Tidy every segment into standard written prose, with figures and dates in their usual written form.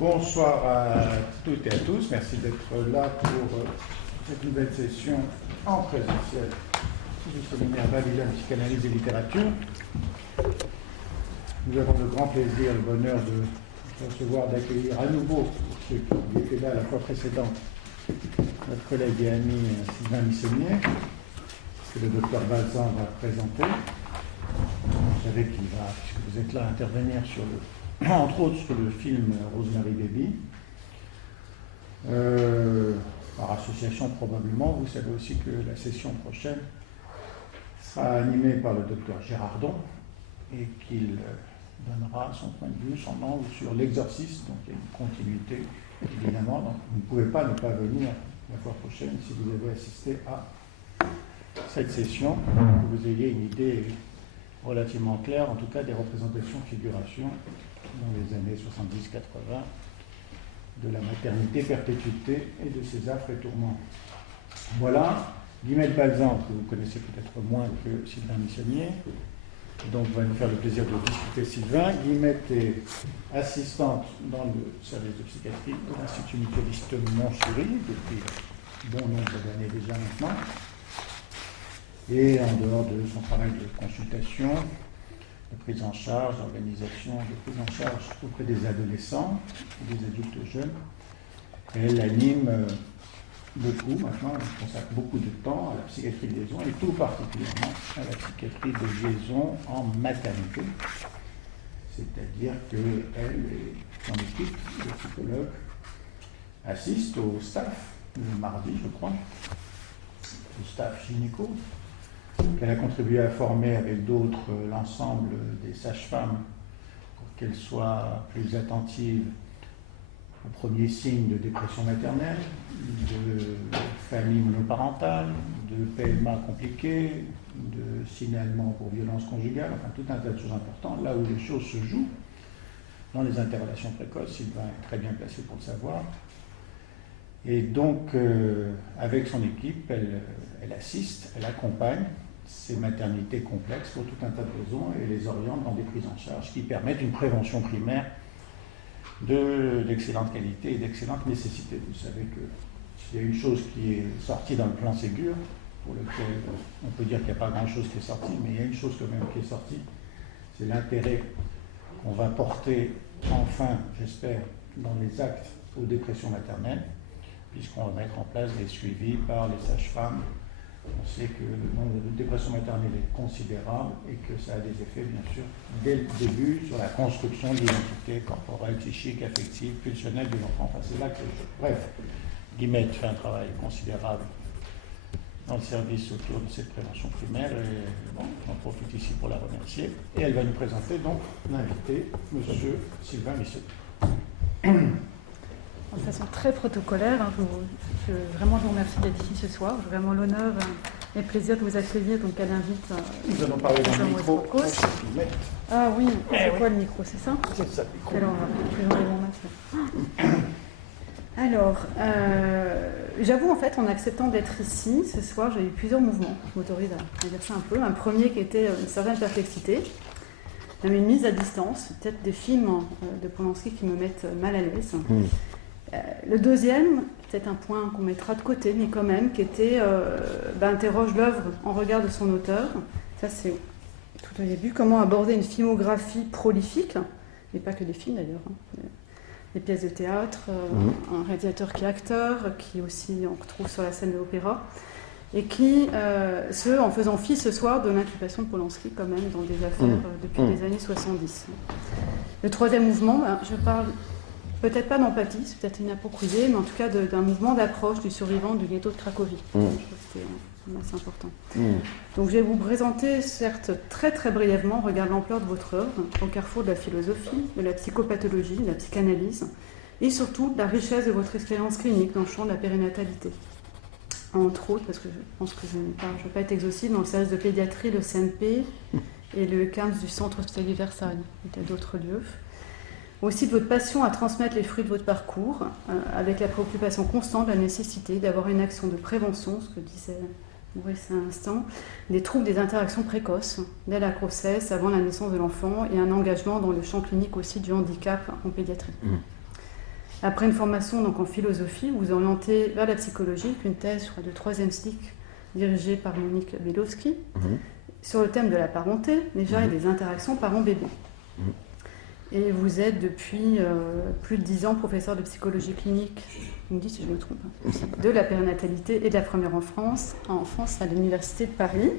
Bonsoir à toutes et à tous, merci d'être là pour cette nouvelle session en présentiel du séminaire Babylone, Psychanalyse et Littérature. Nous avons le grand plaisir, le bonheur de recevoir, d'accueillir à nouveau, pour ceux qui étaient là la fois précédente, notre collègue et ami Sylvain Missonnier, que le docteur Balzan va présenter. Vous savez qu'il va, puisque vous êtes là, intervenir sur entre autres sur le film Rosemary Baby. Par association probablement, vous savez aussi que la session prochaine sera animée par le docteur Gérardon et qu'il donnera son point de vue, son angle sur l'exorcisme. Donc il y a une continuité évidemment, donc vous ne pouvez pas ne pas venir la fois prochaine si vous avez assisté à cette session, que vous ayez une idée relativement claire, en tout cas des représentations figurations dans les années 70-80 de la maternité, perpétuité et de ses affres et tourments. Voilà, Guillemette Balzan, que vous connaissez peut-être moins que Sylvain Missonnier, donc va nous faire le plaisir de discuter Sylvain. Guillemette est assistante dans le service de psychiatrie de l'Institut mutualiste Montsouris depuis bon nombre d'années déjà maintenant. Et en dehors de son travail de consultation, de prise en charge, d'organisation, de prise en charge auprès des adolescents et des adultes jeunes, elle anime beaucoup, maintenant, elle consacre beaucoup de temps à la psychiatrie de liaison et tout particulièrement à la psychiatrie de liaison en maternité. C'est-à-dire qu'elle et son équipe de psychologues assistent au staff, le mardi, je crois, au staff gynéco, qu'elle a contribué à former avec d'autres l'ensemble des sages-femmes pour qu'elles soient plus attentives aux premiers signes de dépression maternelle, de famille monoparentale, de PMA compliqué, de signalement pour violence conjugale, enfin tout un tas de choses importantes, là où les choses se jouent dans les interrelations précoces. Sylvain est très bien placé pour le savoir. Et donc, avec son équipe, elle assiste, elle accompagne ces maternités complexes pour tout un tas de raisons et les oriente dans des prises en charge qui permettent une prévention primaire d'excellente qualité et d'excellente nécessité. Vous savez que s'il y a une chose qui est sortie dans le plan Ségur, pour lequel on peut dire qu'il n'y a pas grand-chose qui est sorti, mais il y a une chose quand même qui est sortie, c'est l'intérêt qu'on va porter enfin, j'espère, dans les actes aux dépressions maternelles, puisqu'on va mettre en place des suivis par les sages-femmes. On sait que le nombre de dépressions maternelles est considérable et que ça a des effets, bien sûr, dès le début sur la construction de l'identité corporelle, psychique, affective, pulsionnelle de l'enfant. Enfin, c'est là que, bref, Guillemette fait un travail considérable dans le service autour de cette prévention primaire et bon, j'en profite ici pour la remercier. Et elle va nous présenter donc l'invité, M. Sylvain Missonnier. De façon très protocolaire, vraiment je vous remercie d'être ici ce soir. J'ai vraiment l'honneur et le plaisir de vous accueillir donc à l'invite. Nous allons parler dans le micro. Ah oui, c'est quoi le micro, c'est ça? C'est ça, le micro. Alors, on va présenter mon masque. Alors, j'avoue en fait, en acceptant d'être ici ce soir, j'ai eu plusieurs mouvements. Je m'autorise à dire ça un peu. Un premier qui était une certaine perplexité, même une mise à distance, peut-être des films de Polanski qui me mettent mal à l'aise. Le deuxième, peut-être un point qu'on mettra de côté, mais quand même, qui était interroge l'œuvre en regard de son auteur. Ça, c'est tout au début. Comment aborder une filmographie prolifique, et pas que des films d'ailleurs, des pièces de théâtre, un réalisateur qui est acteur, qui aussi on retrouve sur la scène de l'opéra, et qui, en faisant fi ce soir de l'inculpation de Polanski, quand même, dans des affaires depuis les années 70. Le troisième mouvement, je parle. Peut-être pas d'empathie, c'est peut-être inapproprié, mais en tout cas d'un mouvement d'approche du survivant du ghetto de Cracovie. Je trouve que c'était assez important. Donc je vais vous présenter, certes très très brièvement, regarde l'ampleur de votre œuvre, au carrefour de la philosophie, de la psychopathologie, de la psychanalyse, et surtout de la richesse de votre expérience clinique dans le champ de la périnatalité. Entre autres, parce que je pense que je ne vais pas être exhaustive, dans le service de pédiatrie, le CMP et le CAMS du Centre hospitalier Versailles, et d'autres lieux. Aussi de votre passion à transmettre les fruits de votre parcours, avec la préoccupation constante de la nécessité d'avoir une action de prévention, ce que disait Maurice à l'instant, des troubles des interactions précoces dès la grossesse, avant la naissance de l'enfant, et un engagement dans le champ clinique aussi du handicap en pédiatrie. Après une formation donc, en philosophie, vous orientez vers la psychologie, avec une thèse je crois, de 3e cycle dirigée par Monique Belowski, sur le thème de la parenté, déjà, et des interactions parent-bébé. Et vous êtes depuis plus de 10 ans professeur de psychologie clinique, je me dis si je me trompe, de la périnatalité et de la première enfance à l'Université de Paris.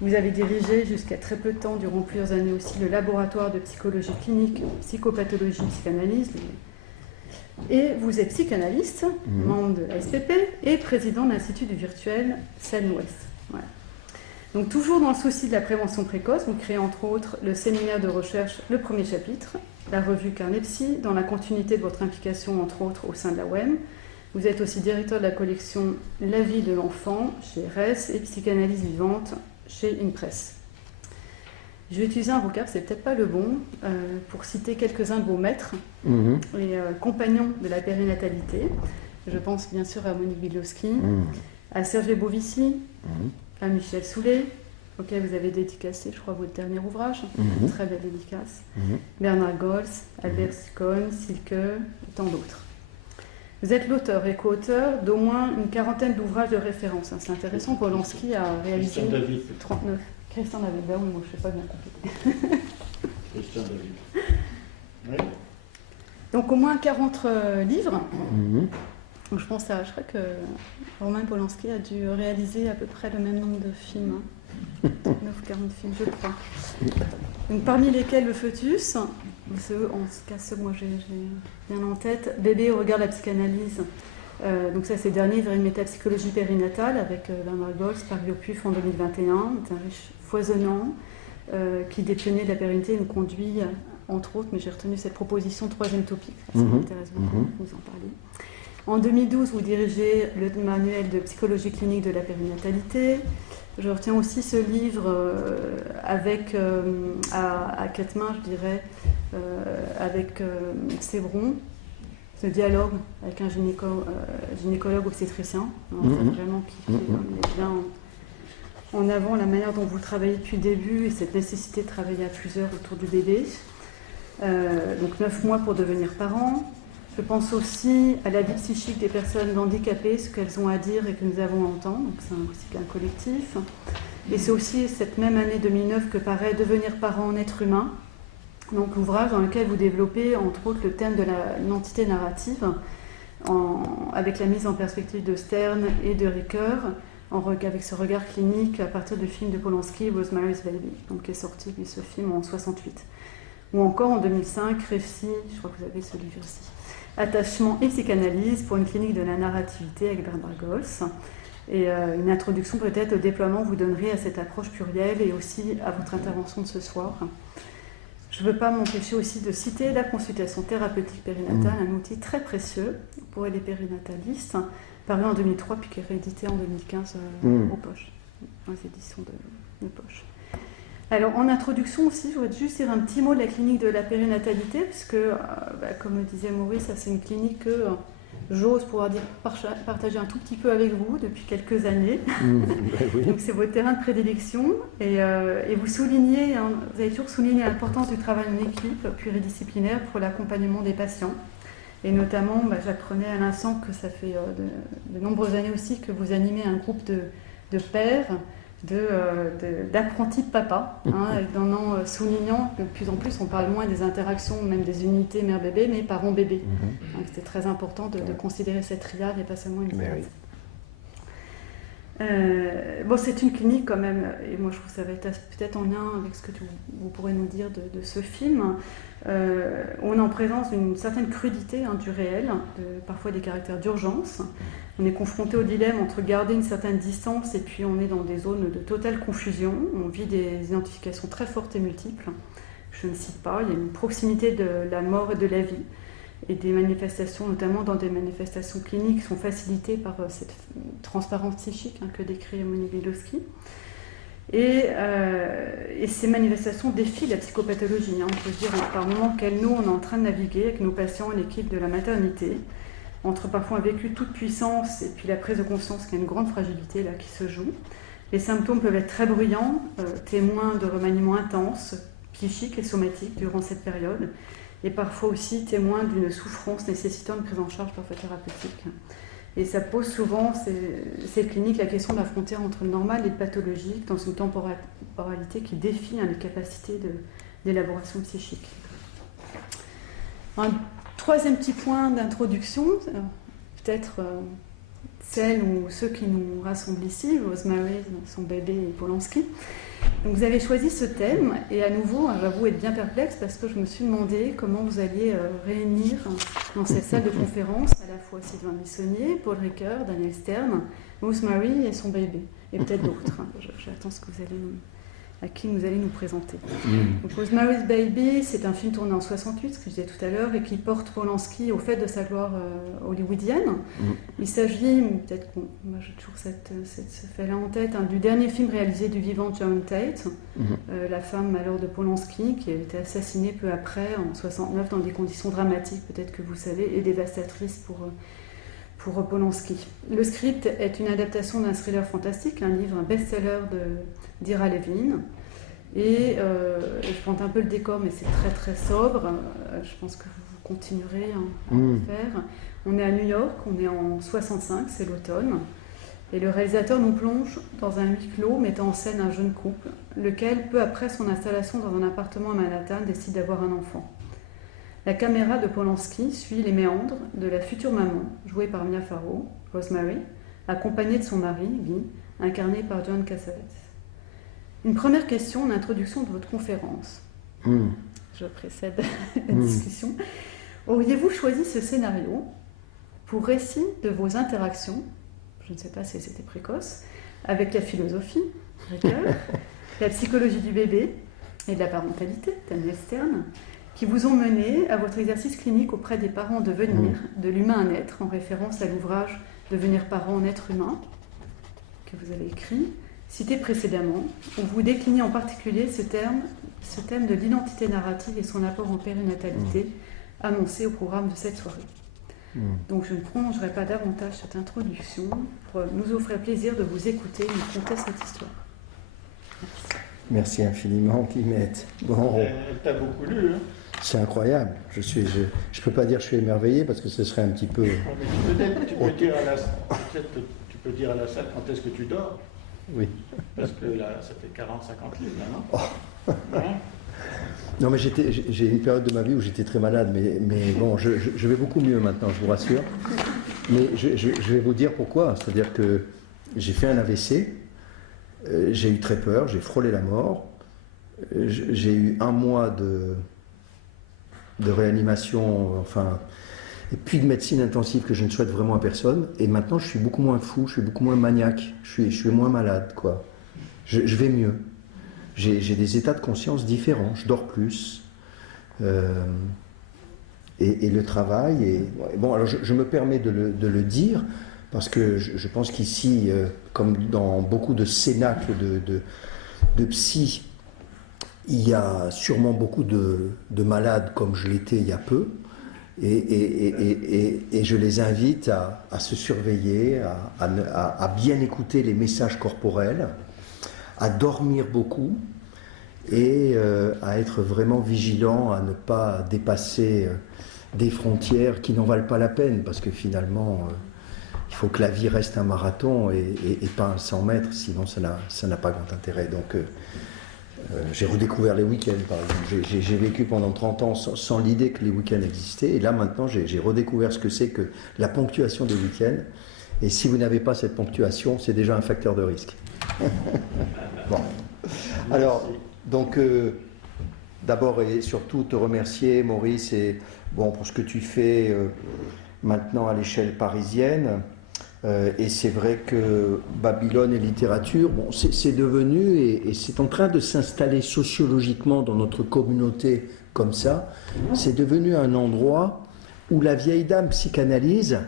Vous avez dirigé jusqu'à très peu de temps, durant plusieurs années aussi, le laboratoire de psychologie clinique, psychopathologie, psychanalyse. Et vous êtes psychanalyste, membre de la SPP et président de l'Institut du virtuel Seine-Ouest. Voilà. Donc toujours dans le souci de la prévention précoce, vous créez entre autres le séminaire de recherche Le Premier Chapitre, la revue Carnet-Psy, dans la continuité de votre implication entre autres au sein de la WEM. Vous êtes aussi directeur de la collection La vie de l'enfant chez RES et Psychanalyse vivante chez Impress. Je vais utiliser un vocable, c'est peut-être pas le bon, pour citer quelques-uns de vos maîtres et compagnons de la périnatalité. Je pense bien sûr à Monique Belowski, à Serge Bovici, à Michel Soulet, auquel vous avez dédicacé, je crois, votre dernier ouvrage, une très belle dédicace, Bernard Gols, Albert Sicone, Silke, et tant d'autres. Vous êtes l'auteur et co-auteur d'au moins une quarantaine d'ouvrages de référence. C'est intéressant, Polanski a réalisé 39. Christian David, ben oui, moi je ne sais pas bien compliqué. Christian David. Oui. Donc au moins 40 livres. Donc, je crois que Roman Polanski a dû réaliser à peu près le même nombre de films. 39 ou 40 films, je crois. Donc, parmi lesquels le Foetus, en tout cas ceux que moi j'ai bien en tête, Bébé au regard de la psychanalyse. Donc ça c'est dernier, une métapsychologie périnatale avec Bernard Gols, paru au PUF en 2021. C'est un riche foisonnant qui des pionniers de la pérennité nous conduit, entre autres, mais j'ai retenu cette proposition 3e topique, ça m'intéresse beaucoup, vous en parlez. En 2012, vous dirigez le manuel de psychologie clinique de la périnatalité. Je retiens aussi ce livre avec, à quatre mains, je dirais, avec Sébron, ce dialogue avec un gynécologue obstétricien, vraiment qui met bien en avant la manière dont vous travaillez depuis le début et cette nécessité de travailler à plusieurs autour du bébé. Donc 9 mois pour devenir parent. Je pense aussi à la vie psychique des personnes handicapées, ce qu'elles ont à dire et que nous avons à entendre. Donc c'est aussi un collectif. Et c'est aussi cette même année 2009 que paraît Devenir parent en être humain. Donc l'ouvrage dans lequel vous développez entre autres le thème de l'entité narrative avec la mise en perspective de Stern et de Ricoeur avec ce regard clinique à partir du film de Polanski, Rosemary's Baby, donc qui est sorti ce film en 68. Ou encore en 2005, Récit, je crois que vous avez ce livre aussi, Attachement et psychanalyse pour une clinique de la narrativité avec Bernard Gols. Et une introduction peut-être au déploiement que vous donnerez à cette approche plurielle et aussi à votre intervention de ce soir. Je ne veux pas m'empêcher aussi de citer la consultation thérapeutique périnatale, un outil très précieux pour les périnatalistes, paru en 2003 puis qui est réédité en 2015 aux Poches, dans les éditions de Poche. Alors en introduction aussi, je voudrais juste dire un petit mot de la clinique de la périnatalité, puisque, comme le disait Maurice, c'est une clinique que j'ose pouvoir dire partager un tout petit peu avec vous depuis quelques années. Oui. Donc c'est votre terrain de prédilection et vous soulignez, vous avez toujours souligné l'importance du travail en équipe pluridisciplinaire pour l'accompagnement des patients. Et notamment, j'apprenais à l'instant que ça fait de nombreuses années aussi que vous animez un groupe de pères, d'apprentis de papa, en soulignant que de plus en plus on parle moins des interactions, même des unités mère-bébé, mais parent-bébé. C'était très important de considérer cette triade et pas seulement une triade. Bon, c'est une clinique quand même, et moi je trouve que ça va être peut-être en lien avec ce que vous pourrez nous dire de ce film. On est en présence d'une certaine crudité du réel, parfois des caractères d'urgence. On est confronté au dilemme entre garder une certaine distance et puis on est dans des zones de totale confusion. On vit des identifications très fortes et multiples. Je ne cite pas, il y a une proximité de la mort et de la vie. Et des manifestations, notamment dans des manifestations cliniques, sont facilitées par cette transparence psychique que décrit Monique Belowski. Et ces manifestations défient la psychopathologie. On peut se dire par moments quel nous on est en train de naviguer avec nos patients et l'équipe de la maternité. entre parfois un vécu toute puissance et puis la prise de conscience qu'il y a une grande fragilité là qui se joue. Les symptômes peuvent être très bruyants, témoins de remaniements intenses, psychiques et somatiques durant cette période, et parfois aussi témoins d'une souffrance nécessitant une prise en charge parfois thérapeutique. Et ça pose souvent, ces cliniques, la question de la frontière entre le normal et le pathologique dans une temporalité qui défie les capacités d'élaboration psychique. Un troisième petit point d'introduction, peut-être celle ou ceux qui nous rassemblent ici, Rosemary, son bébé et Polanski. Donc vous avez choisi ce thème et à nouveau, j'avoue être bien perplexe parce que je me suis demandé comment vous alliez réunir dans cette salle de conférence à la fois Sylvain Missonnier, Paul Ricoeur, Daniel Stern, Rosemary et son bébé, et peut-être d'autres. J'attends ce que vous allez à qui vous allez nous présenter. Donc, Rosemary's Baby, c'est un film tourné en 68, ce que je disais tout à l'heure, et qui porte Polanski au fait de sa gloire hollywoodienne. Il s'agit, peut-être moi j'ai toujours ce fait-là en tête, du dernier film réalisé du vivant Sharon Tate, la femme alors de Polanski, qui a été assassinée peu après, en 69, dans des conditions dramatiques, peut-être que vous savez, et dévastatrices pour Polanski. Le script est une adaptation d'un thriller fantastique, un livre, un best-seller d'Ira Levin. Et je plante un peu le décor, mais c'est très très sobre. Je pense que vous continuerez à le faire. On est à New York, on est en 65, c'est l'automne. Et le réalisateur nous plonge dans un huis clos mettant en scène un jeune couple, lequel, peu après son installation dans un appartement à Manhattan, décide d'avoir un enfant. La caméra de Polanski suit les méandres de la future maman, jouée par Mia Farrow, Rosemary, accompagnée de son mari, Guy, incarné par John Cassavetes. Une première question en introduction de votre conférence. Je précède la discussion. Auriez-vous choisi ce scénario pour récit de vos interactions, je ne sais pas si c'était précoce, avec la philosophie, Ricoeur, la psychologie du bébé et de la parentalité, Daniel Stern, qui vous ont mené à votre exercice clinique auprès des parents devenir, de l'humain à naître, en référence à l'ouvrage Devenir parent en être humain, que vous avez écrit, cité précédemment, où vous déclinez en particulier ce thème de l'identité narrative et son apport en périnatalité, annoncé au programme de cette soirée. Donc je ne prolongerai pas davantage cette introduction pour nous offrir le plaisir de vous écouter et nous conter cette histoire. Merci infiniment, Guillemette. Bon, Elle t'a beaucoup lu, hein. C'est incroyable. Je peux pas dire que je suis émerveillé parce que ce serait un petit peu... Peut-être tu peux dire à la salle quand est-ce que tu dors. Oui. Parce que là, ça fait 40-50 livres, là, non hein? Non, mais j'ai une période de ma vie où j'étais très malade, mais bon, je vais beaucoup mieux maintenant, je vous rassure. Mais je vais vous dire pourquoi. C'est-à-dire que j'ai fait un AVC, j'ai eu très peur, j'ai frôlé la mort, j'ai eu 1 mois de réanimation, enfin, et puis de médecine intensive que je ne souhaite vraiment à personne. Et maintenant, je suis beaucoup moins fou, je suis beaucoup moins maniaque, je suis moins malade, quoi. Je vais mieux. J'ai des états de conscience différents, je dors plus. Et le travail. Bon, alors je me permets de le dire, parce que je pense qu'ici, comme dans beaucoup de cénacles de psy, il y a sûrement beaucoup de malades comme je l'étais il y a peu, et je les invite à se surveiller, à bien écouter les messages corporels, à dormir beaucoup et à être vraiment vigilant, à ne pas dépasser des frontières qui n'en valent pas la peine, parce que finalement, il faut que la vie reste un marathon et pas un 100 mètres, sinon ça n'a pas grand intérêt. Donc, j'ai redécouvert les week-ends, par exemple. J'ai vécu pendant 30 ans sans l'idée que les week-ends existaient. Et là, maintenant, j'ai redécouvert ce que c'est que la ponctuation des week-ends. Et si vous n'avez pas cette ponctuation, c'est déjà un facteur de risque. Bon. Alors, donc, d'abord et surtout, te remercier, Maurice, pour ce que tu fais maintenant à l'échelle parisienne. Et c'est vrai que Babylone et littérature, c'est devenu, et c'est en train de s'installer sociologiquement dans notre communauté comme ça, c'est devenu un endroit où la vieille dame psychanalyse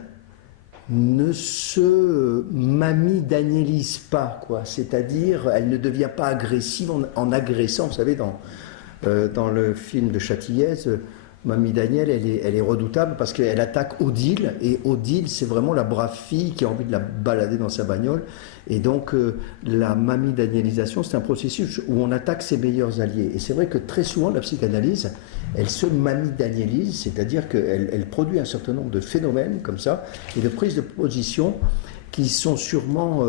ne se mamie-daniélise pas, quoi. C'est-à-dire, elle ne devient pas agressive en agressant. Vous savez, dans le film de Châtillaise, Mamie Daniel, elle est redoutable parce qu'elle attaque Odile, et Odile, c'est vraiment la brave fille qui a envie de la balader dans sa bagnole. Et donc, la mamie Danielisation, c'est un processus où on attaque ses meilleurs alliés. Et c'est vrai que très souvent, la psychanalyse, elle se mamie danielise, c'est-à-dire qu'elle produit un certain nombre de phénomènes comme ça, et de prises de position qui sont sûrement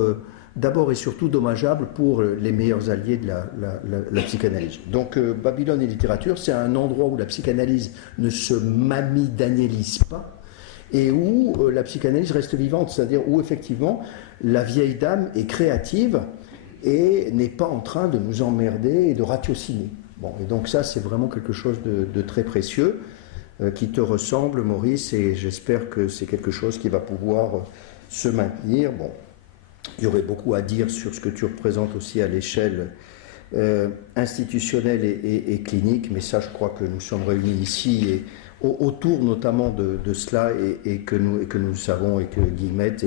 d'abord et surtout dommageables pour les meilleurs alliés de la psychanalyse. Donc Babylone et littérature, c'est un endroit où la psychanalyse ne se mamie danielise pas et où la psychanalyse reste vivante, c'est-à-dire où effectivement la vieille dame est créative et n'est pas en train de nous emmerder et de ratiociner. Bon, et donc ça, c'est vraiment quelque chose de très précieux qui te ressemble, Maurice, et j'espère que c'est quelque chose qui va pouvoir se maintenir. Bon, il y aurait beaucoup à dire sur ce que tu représentes aussi à l'échelle institutionnelle et clinique, mais ça, je crois que nous sommes réunis ici et autour notamment de cela et que nous savons et que Guillemette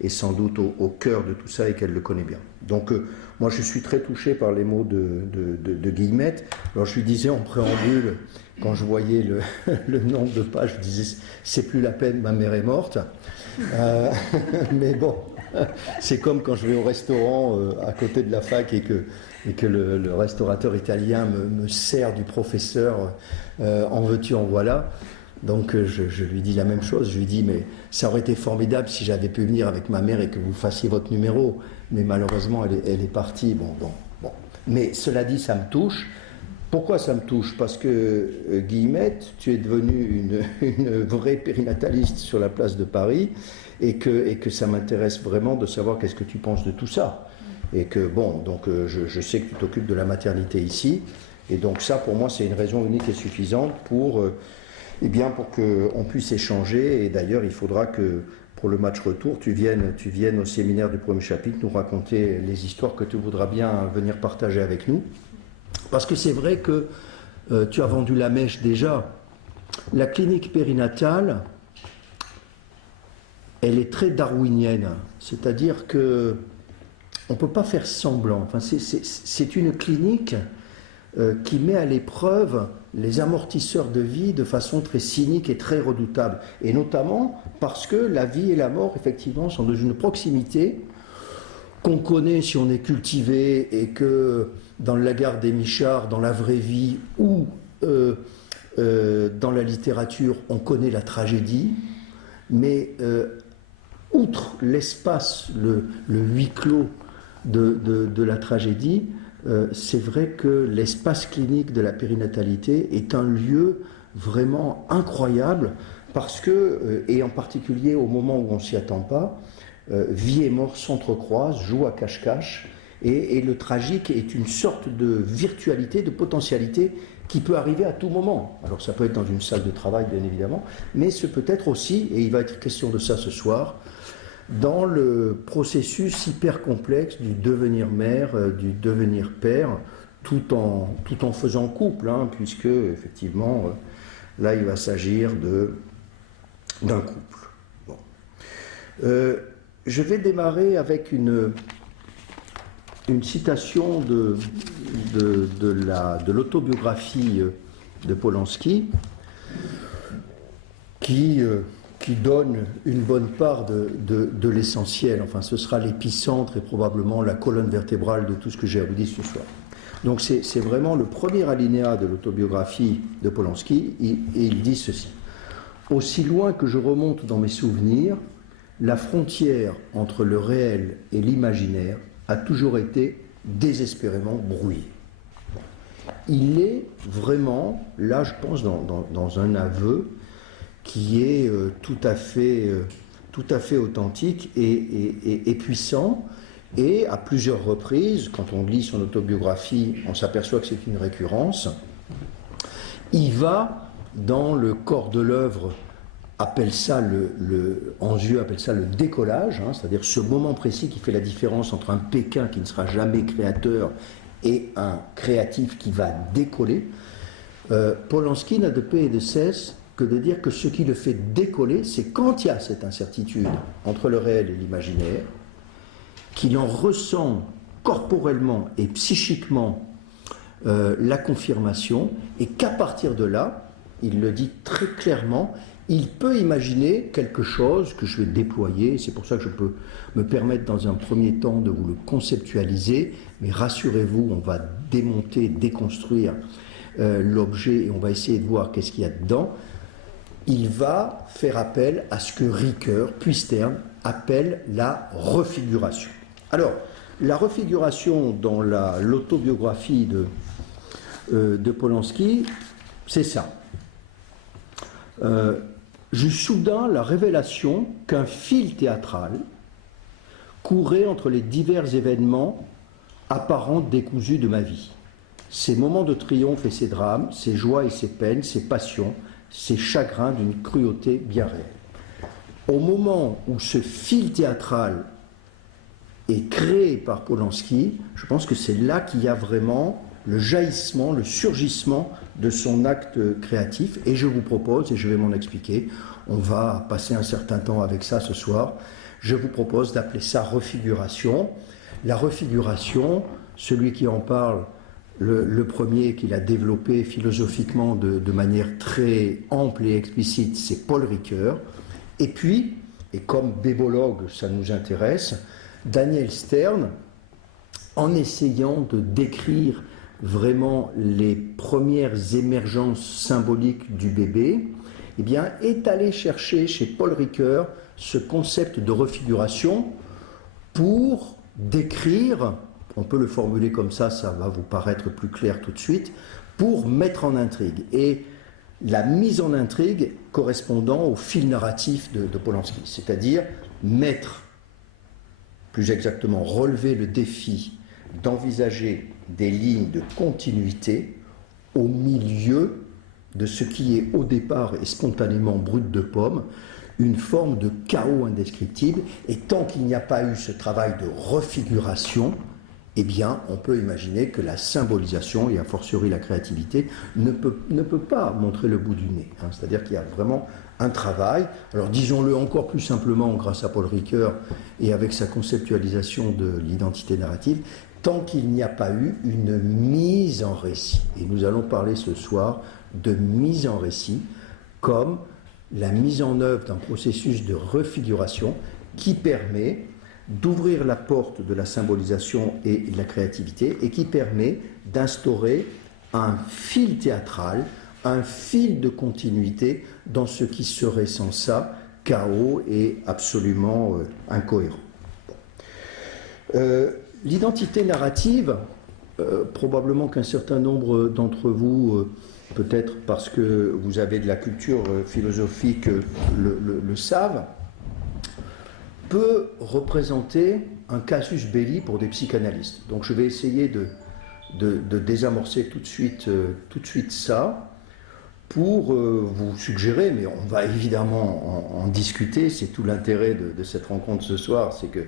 est sans doute au cœur de tout ça et qu'elle le connaît bien. Donc moi je suis très touché par les mots de Guillemette. Alors je lui disais en préambule, quand je voyais le nombre de pages, je disais c'est plus la peine, ma mère est morte. Mais bon, c'est comme quand je vais au restaurant à côté de la fac et que le restaurateur italien me sert du professeur en veux-tu, en voilà. Donc je lui dis la même chose, je lui dis mais ça aurait été formidable si j'avais pu venir avec ma mère et que vous fassiez votre numéro, mais malheureusement elle est partie. Bon. Mais cela dit, ça me touche. Pourquoi ça me touche? Parce que Guillemette, tu es devenue une vraie périnataliste sur la place de Paris et que ça m'intéresse vraiment de savoir qu'est-ce que tu penses de tout ça. Et que bon, donc je sais que tu t'occupes de la maternité ici, et donc ça pour moi c'est une raison unique et suffisante pour qu'on puisse échanger. Et d'ailleurs il faudra que pour le match retour tu viennes au séminaire du premier chapitre nous raconter les histoires que tu voudras bien venir partager avec nous, parce que c'est vrai que tu as vendu la mèche déjà. La clinique périnatale, elle est très darwinienne, c'est-à-dire que on ne peut pas faire semblant. Enfin, c'est une clinique qui met à l'épreuve les amortisseurs de vie de façon très cynique et très redoutable. Et notamment parce que la vie et la mort, effectivement, sont dans une proximité qu'on connaît si on est cultivé et que dans la gare des Michards, dans la vraie vie ou dans la littérature, on connaît la tragédie. Mais outre l'espace, le huis clos de la tragédie, c'est vrai que l'espace clinique de la périnatalité est un lieu vraiment incroyable parce que, et en particulier au moment où on ne s'y attend pas, vie et mort s'entrecroisent, jouent à cache-cache, et le tragique est une sorte de virtualité, de potentialité qui peut arriver à tout moment. Alors ça peut être dans une salle de travail bien évidemment, mais ce peut être aussi, et il va être question de ça ce soir, dans le processus hyper complexe du devenir mère, du devenir père, tout en faisant couple, hein, puisque effectivement là il va s'agir d'un couple. Bon. Je vais démarrer avec une citation de l'autobiographie de Polanski qui donne une bonne part de l'essentiel. Enfin, ce sera l'épicentre et probablement la colonne vertébrale de tout ce que j'ai à vous dire ce soir. Donc c'est vraiment le premier alinéa de l'autobiographie de Polanski, et il dit ceci. « Aussi loin que je remonte dans mes souvenirs, la frontière entre le réel et l'imaginaire a toujours été désespérément brouillée. » Il est vraiment, là je pense, dans un aveu qui est tout à fait authentique et puissant, et à plusieurs reprises, quand on lit son autobiographie, on s'aperçoit que c'est une récurrence. Il va dans le corps de l'œuvre, appelle ça Anzieux appelle ça le décollage, hein, c'est-à-dire ce moment précis qui fait la différence entre un Pékin qui ne sera jamais créateur et un créatif qui va décoller. Polanski n'a de paix et de cesse que de dire que ce qui le fait décoller, c'est quand il y a cette incertitude entre le réel et l'imaginaire, qu'il en ressent corporellement et psychiquement la confirmation, et qu'à partir de là, il le dit très clairement, il peut imaginer quelque chose que je vais déployer, c'est pour ça que je peux me permettre dans un premier temps de vous le conceptualiser, mais rassurez-vous, on va démonter, déconstruire l'objet et on va essayer de voir qu'est-ce qu'il y a dedans. Il va faire appel à ce que Ricoeur, puis Stern, appelle la refiguration. Alors, la refiguration dans l'autobiographie de Polanski, c'est ça. J'eus soudain la révélation qu'un fil théâtral courait entre les divers événements apparents décousus de ma vie. Ces moments de triomphe et ces drames, ces joies et ces peines, ces passions, ces chagrins d'une cruauté bien réelle. Au moment où ce fil théâtral est créé par Polanski, je pense que c'est là qu'il y a vraiment le jaillissement, le surgissement de son acte créatif. Et je vous propose, et je vais m'en expliquer, on va passer un certain temps avec ça ce soir, je vous propose d'appeler ça refiguration. La refiguration, celui qui en parle, le premier qui l'a développé philosophiquement de manière très ample et explicite, c'est Paul Ricoeur. Et puis, et comme bébologue, ça nous intéresse, Daniel Stern, en essayant de décrire vraiment les premières émergences symboliques du bébé, eh bien, est allé chercher chez Paul Ricoeur ce concept de refiguration pour décrire, on peut le formuler comme ça va vous paraître plus clair tout de suite, pour mettre en intrigue. Et la mise en intrigue correspondant au fil narratif de Polanski, c'est-à-dire mettre, plus exactement relever le défi d'envisager des lignes de continuité au milieu de ce qui est au départ et spontanément brut de pomme, une forme de chaos indescriptible. Et tant qu'il n'y a pas eu ce travail de refiguration, eh bien, on peut imaginer que la symbolisation, et a fortiori la créativité, ne peut pas montrer le bout du nez. Hein. C'est-à-dire qu'il y a vraiment un travail, alors disons-le encore plus simplement grâce à Paul Ricoeur et avec sa conceptualisation de l'identité narrative, tant qu'il n'y a pas eu une mise en récit. Et nous allons parler ce soir de mise en récit comme la mise en œuvre d'un processus de refiguration qui permet d'ouvrir la porte de la symbolisation et de la créativité et qui permet d'instaurer un fil théâtral, un fil de continuité dans ce qui serait sans ça chaos et absolument incohérent. L'identité narrative, probablement qu'un certain nombre d'entre vous, peut-être parce que vous avez de la culture philosophique, le savent, peut représenter un casus belli pour des psychanalystes. Donc je vais essayer de désamorcer tout de suite ça pour vous suggérer, mais on va évidemment en discuter, c'est tout l'intérêt de cette rencontre ce soir, c'est que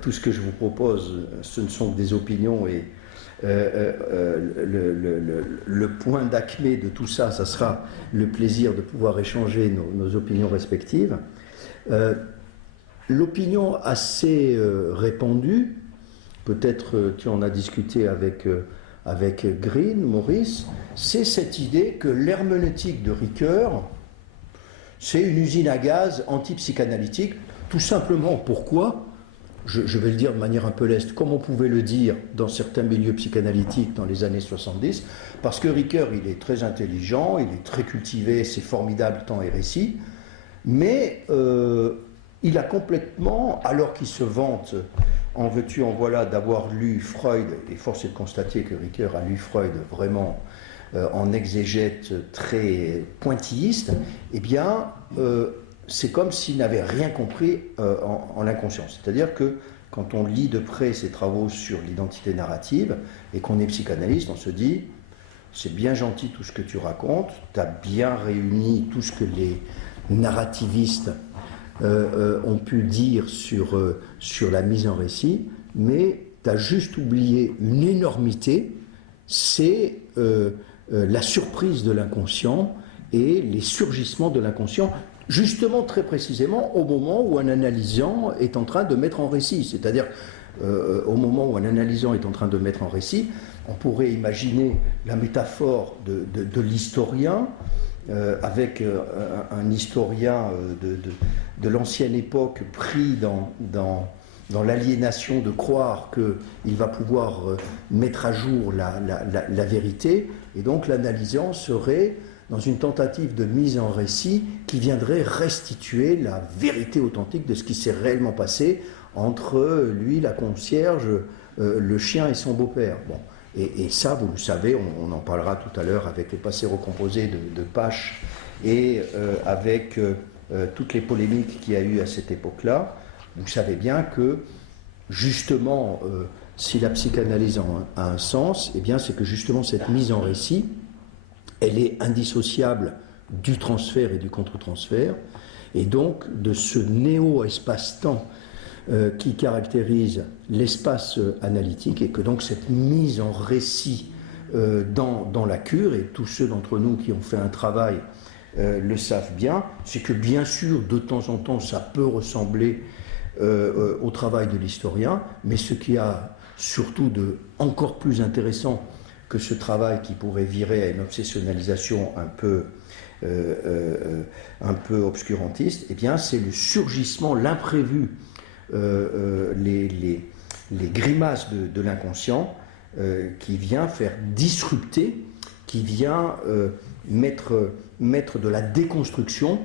tout ce que je vous propose, ce ne sont que des opinions et le point d'acmé de tout ça, ça sera le plaisir de pouvoir échanger nos opinions respectives. L'opinion assez répandue, peut-être tu en as discuté avec Green, Maurice, c'est cette idée que l'herméneutique de Ricoeur, c'est une usine à gaz antipsychanalytique, tout simplement pourquoi, je vais le dire de manière un peu leste, comme on pouvait le dire dans certains milieux psychanalytiques dans les années 70, parce que Ricoeur, il est très intelligent, il est très cultivé, c'est formidable temps et récit, mais il a complètement, alors qu'il se vante en veux-tu, en voilà, d'avoir lu Freud, et force est de constater que Ricoeur a lu Freud vraiment en exégète très pointilliste, eh bien, c'est comme s'il n'avait rien compris en l'inconscient. C'est-à-dire que quand on lit de près ses travaux sur l'identité narrative et qu'on est psychanalyste, on se dit, c'est bien gentil tout ce que tu racontes, tu as bien réuni tout ce que les narrativistes ont pu dire sur la mise en récit, mais tu as juste oublié une énormité, c'est la surprise de l'inconscient et les surgissements de l'inconscient, justement très précisément au moment où un analysant est en train de mettre en récit. C'est-à-dire, au moment où un analysant est en train de mettre en récit, on pourrait imaginer la métaphore de l'historien, avec un historien de l'ancienne époque pris dans l'aliénation de croire qu'il va pouvoir mettre à jour la vérité, et donc l'analysant serait dans une tentative de mise en récit qui viendrait restituer la vérité authentique de ce qui s'est réellement passé entre lui, la concierge, le chien et son beau-père. Bon. Et ça, vous le savez, on en parlera tout à l'heure avec le passé recomposé de Pache et avec toutes les polémiques qu'il y a eu à cette époque-là. Vous savez bien que, justement, si la psychanalyse a un sens, eh bien, c'est que justement cette mise en récit, elle est indissociable du transfert et du contre-transfert, et donc de ce néo-espace-temps qui caractérise l'espace analytique, et que donc cette mise en récit dans la cure, et tous ceux d'entre nous qui ont fait un travail le savent bien, c'est que bien sûr, de temps en temps, ça peut ressembler au travail de l'historien, mais ce qui a surtout de encore plus intéressant que ce travail qui pourrait virer à une obsessionnalisation un peu obscurantiste, eh bien, c'est le surgissement, l'imprévu, les grimaces de l'inconscient qui vient faire disrupter, qui vient mettre de la déconstruction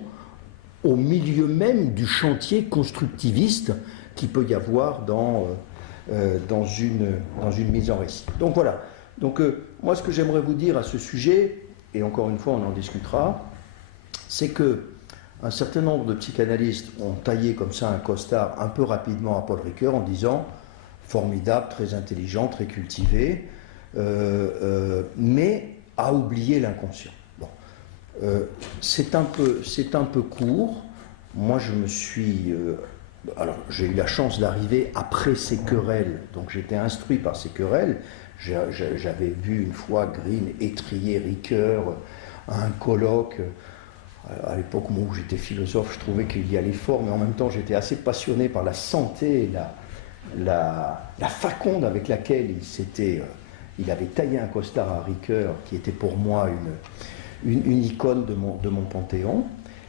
au milieu même du chantier constructiviste qu'il peut y avoir dans une mise en récit. Donc voilà. Donc moi, ce que j'aimerais vous dire à ce sujet, et encore une fois on en discutera, c'est que un certain nombre de psychanalystes ont taillé comme ça un costard un peu rapidement à Paul Ricoeur en disant formidable, très intelligent, très cultivé, mais a oublié l'inconscient. Bon. C'est un peu court. Moi, je me suis... alors, j'ai eu la chance d'arriver après ces querelles, donc j'étais instruit par ces querelles. J'avais vu une fois Green étrier Ricoeur à un colloque. À l'époque où j'étais philosophe, je trouvais qu'il y allait fort, mais en même temps, j'étais assez passionné par la santé et la faconde avec laquelle il avait taillé un costard à Ricoeur, qui était pour moi une icône de mon panthéon.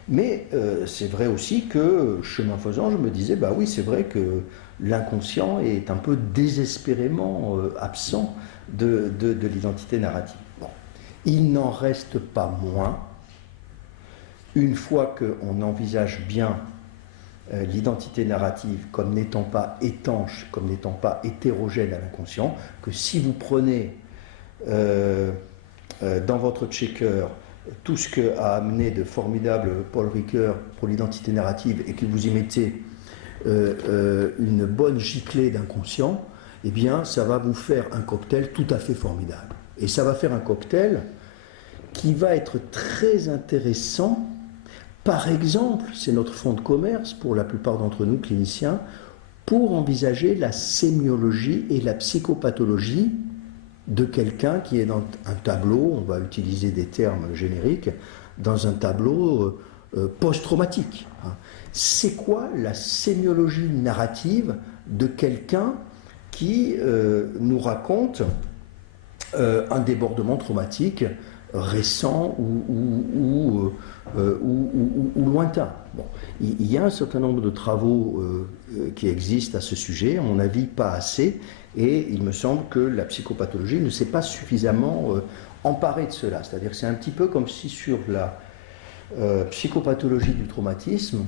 Mais c'est vrai aussi que, chemin faisant, je me disais, bah oui, c'est vrai que l'inconscient est un peu désespérément absent de l'identité narrative. Bon. Il n'en reste pas moins, une fois qu'on envisage bien l'identité narrative comme n'étant pas étanche, comme n'étant pas hétérogène à l'inconscient, que si vous prenez dans votre checker tout ce qu'a amené de formidable Paul Ricoeur pour l'identité narrative et que vous y mettez une bonne giclée d'inconscient, eh bien ça va vous faire un cocktail tout à fait formidable. Et ça va faire un cocktail qui va être très intéressant. Par exemple, c'est notre fonds de commerce pour la plupart d'entre nous cliniciens, pour envisager la sémiologie et la psychopathologie de quelqu'un qui est dans un tableau, on va utiliser des termes génériques, dans un tableau post-traumatique. C'est quoi la sémiologie narrative de quelqu'un qui nous raconte un débordement traumatique récent ou lointain. Bon. Il y a un certain nombre de travaux qui existent à ce sujet, à mon avis pas assez, et il me semble que la psychopathologie ne s'est pas suffisamment emparée de cela. C'est-à-dire que c'est un petit peu comme si sur la psychopathologie du traumatisme,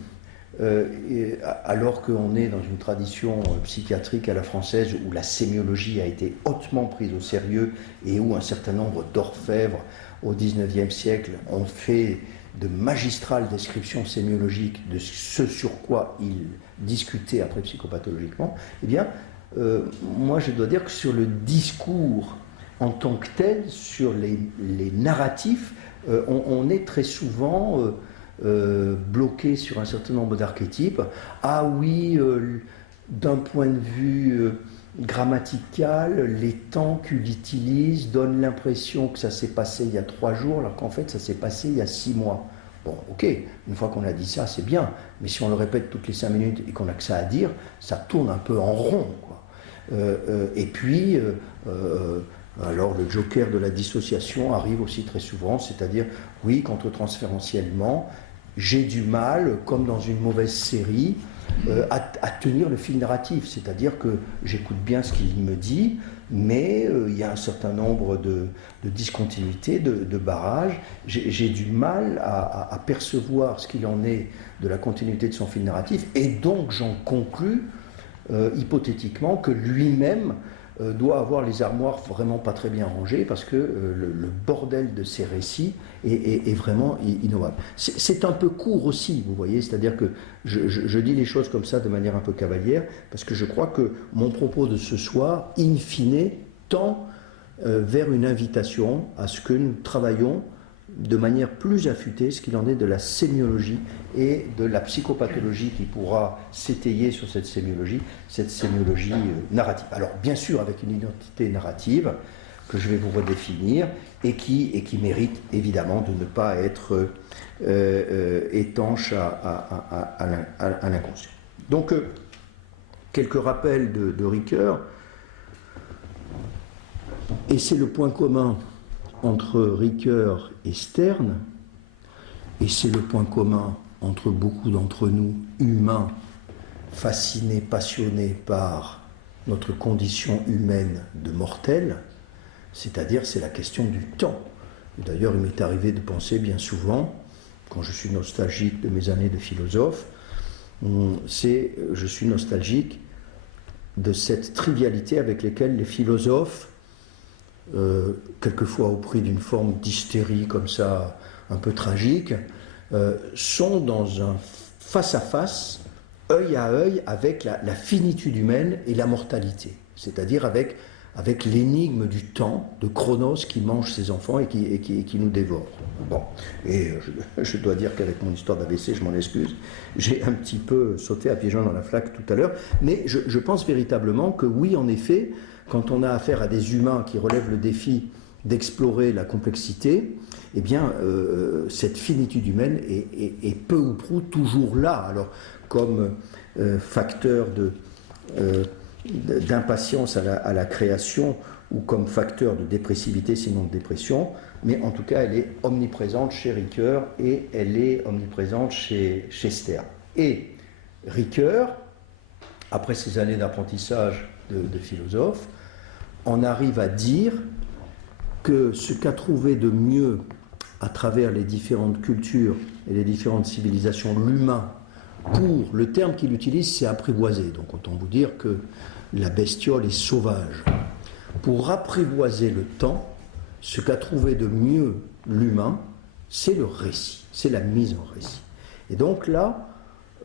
alors qu'on est dans une tradition psychiatrique à la française où la sémiologie a été hautement prise au sérieux et où un certain nombre d'orfèvres au XIXe siècle ont fait de magistrales descriptions sémiologiques de ce sur quoi ils discutaient après psychopathologiquement, eh bien, moi je dois dire que sur le discours en tant que tel, sur les narratifs, on est très souvent bloqué sur un certain nombre d'archétypes. Ah oui, d'un point de vue grammatical, les temps qu'il utilise donnent l'impression que ça s'est passé il y a 3 jours, alors qu'en fait ça s'est passé il y a 6 mois. Bon, ok, une fois qu'on a dit ça, c'est bien, mais si on le répète toutes les 5 minutes et qu'on n'a que ça à dire, ça tourne un peu en rond, quoi. Et puis, alors le joker de la dissociation arrive aussi très souvent, c'est-à-dire, oui, contre-transférentiellement, j'ai du mal, comme dans une mauvaise série, à tenir le fil narratif, c'est-à-dire que j'écoute bien ce qu'il me dit, mais il y a un certain nombre de discontinuités, de barrages. J'ai du mal à percevoir ce qu'il en est de la continuité de son fil narratif, et donc j'en conclus hypothétiquement que lui-même doit avoir les armoires vraiment pas très bien rangées, parce que le bordel de ses récits est vraiment innovable. C'est un peu court aussi, vous voyez, c'est-à-dire que je dis les choses comme ça de manière un peu cavalière, parce que je crois que mon propos de ce soir, in fine, tend vers une invitation à ce que nous travaillions de manière plus affûtée ce qu'il en est de la sémiologie et de la psychopathologie qui pourra s'étayer sur cette sémiologie narrative. Alors bien sûr avec une identité narrative que je vais vous redéfinir et qui mérite évidemment de ne pas être étanche à l'inconscient. Donc quelques rappels de Ricoeur, et c'est le point commun entre Ricoeur et Stern, et c'est le point commun entre beaucoup d'entre nous, humains, fascinés, passionnés par notre condition humaine de mortels, c'est-à-dire c'est la question du temps. D'ailleurs, il m'est arrivé de penser bien souvent, quand je suis nostalgique de mes années de philosophe, je suis nostalgique de cette trivialité avec laquelle les philosophes, quelquefois au prix d'une forme d'hystérie comme ça, un peu tragique, sont dans un face-à-face, œil à œil, avec la finitude humaine et la mortalité, c'est-à-dire avec l'énigme du temps, de Chronos qui mange ses enfants et qui nous dévore. Bon, et je dois dire qu'avec mon histoire d'AVC, je m'en excuse, j'ai un petit peu sauté à pieds joints dans la flaque tout à l'heure, mais je pense véritablement que oui, en effet, quand on a affaire à des humains qui relèvent le défi d'explorer la complexité, eh bien, cette finitude humaine est peu ou prou toujours là. Alors, comme facteur d'impatience à la création, ou comme facteur de dépressivité, sinon de dépression, mais en tout cas, elle est omniprésente chez Ricoeur et elle est omniprésente chez Stern. Et Ricoeur, après ces années d'apprentissage de philosophe, on arrive à dire que ce qu'a trouvé de mieux à travers les différentes cultures et les différentes civilisations, l'humain, pour le terme qu'il utilise, c'est apprivoiser. Donc autant vous dire que la bestiole est sauvage. Pour apprivoiser le temps, ce qu'a trouvé de mieux l'humain, c'est le récit, c'est la mise en récit. Et donc là,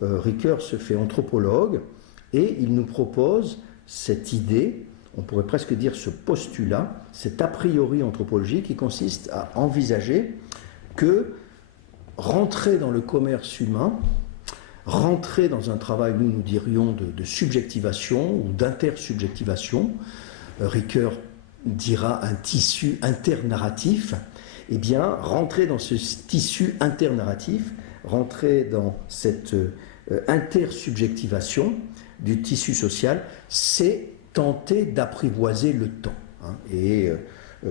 Ricoeur se fait anthropologue et il nous propose cette idée, on pourrait presque dire ce postulat, cet a priori anthropologique qui consiste à envisager que rentrer dans le commerce humain, rentrer dans un travail, nous dirions, de subjectivation ou d'intersubjectivation, Ricoeur dira un tissu internarratif, eh bien, rentrer dans ce tissu internarratif, rentrer dans cette intersubjectivation du tissu social, c'est tenter d'apprivoiser le temps. Et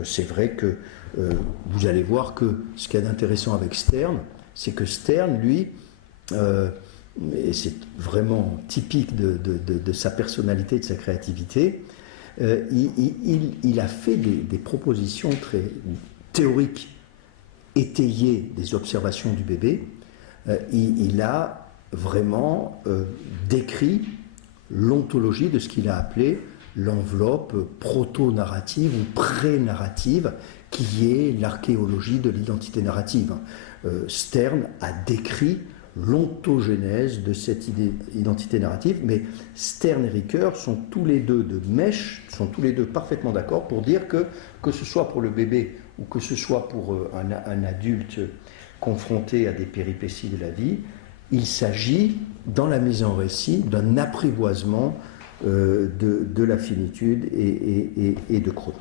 c'est vrai que vous allez voir que ce qu'il y a d'intéressant avec Stern, c'est que Stern, lui, et c'est vraiment typique de sa personnalité, de sa créativité, il a fait des propositions très théoriques, étayées des observations du bébé. Il a vraiment décrit l'ontologie de ce qu'il a appelé l'enveloppe proto-narrative ou pré-narrative, qui est l'archéologie de l'identité narrative. Stern a décrit l'ontogénèse de cette identité narrative, mais Stern et Ricoeur sont tous les deux de mèche, sont tous les deux parfaitement d'accord pour dire que ce soit pour le bébé ou que ce soit pour un adulte confronté à des péripéties de la vie, il s'agit, dans la mise en récit, d'un apprivoisement de la finitude et de Chronos.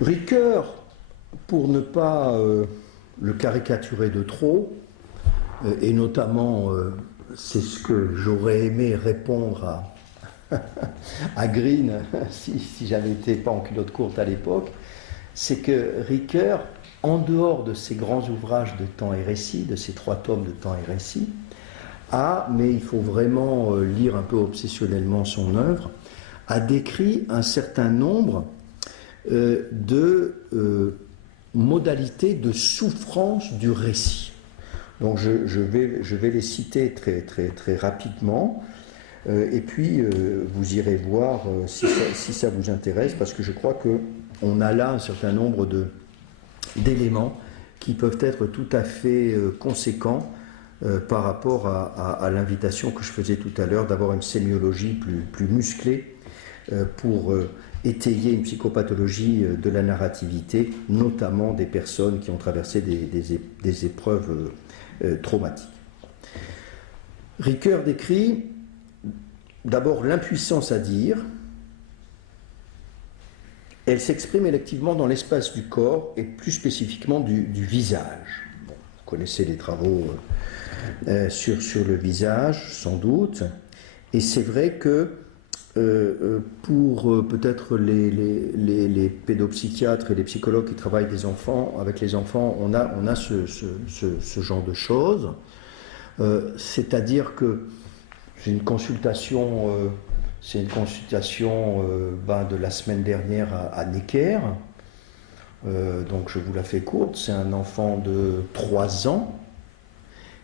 Ricoeur, pour ne pas le caricaturer de trop, et notamment c'est ce que j'aurais aimé répondre à Green si j'avais été pas en culotte courte à l'époque, c'est que Ricoeur, en dehors de ses grands ouvrages de temps et récit, de ses 3 tomes de temps et récit, mais il faut vraiment lire un peu obsessionnellement son œuvre, a décrit un certain nombre de modalités de souffrance du récit. Donc je vais les citer très rapidement, et puis vous irez voir si ça vous intéresse, parce que je crois qu'on a là un certain nombre d'éléments qui peuvent être tout à fait conséquents par rapport à l'invitation que je faisais tout à l'heure d'avoir une sémiologie plus musclée pour étayer une psychopathologie de la narrativité, notamment des personnes qui ont traversé des épreuves traumatiques. Ricoeur décrit d'abord l'impuissance à dire. Elle s'exprime électivement dans l'espace du corps et plus spécifiquement du visage. Bon, vous connaissez les travaux sur le visage, sans doute, et c'est vrai que pour peut-être les pédopsychiatres et les psychologues qui travaillent avec les enfants, on a ce genre de choses. C'est-à-dire que c'est une consultation de la semaine dernière à Necker. Donc je vous la fais courte. C'est un enfant de 3 ans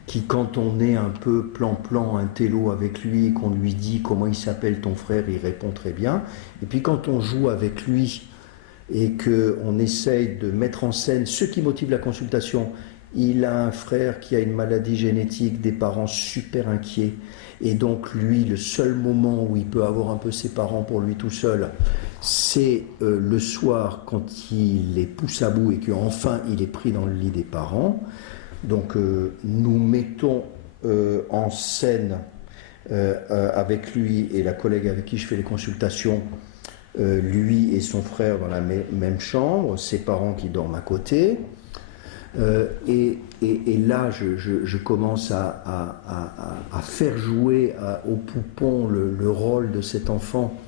qui, quand on est un peu plan-plan, un télo avec lui, et qu'on lui dit comment il s'appelle ton frère, il répond très bien. Et puis quand on joue avec lui et qu'on essaye de mettre en scène ce qui motive la consultation, il a un frère qui a une maladie génétique, des parents super inquiets, et donc lui, le seul moment où il peut avoir un peu ses parents pour lui tout seul, c'est le soir quand il les pousse à bout et qu'enfin il est pris dans le lit des parents. Donc nous mettons en scène avec lui et la collègue avec qui je fais les consultations, lui et son frère dans la même chambre, ses parents qui dorment à côté. Et là, je commence à faire jouer au poupon le rôle de cet enfant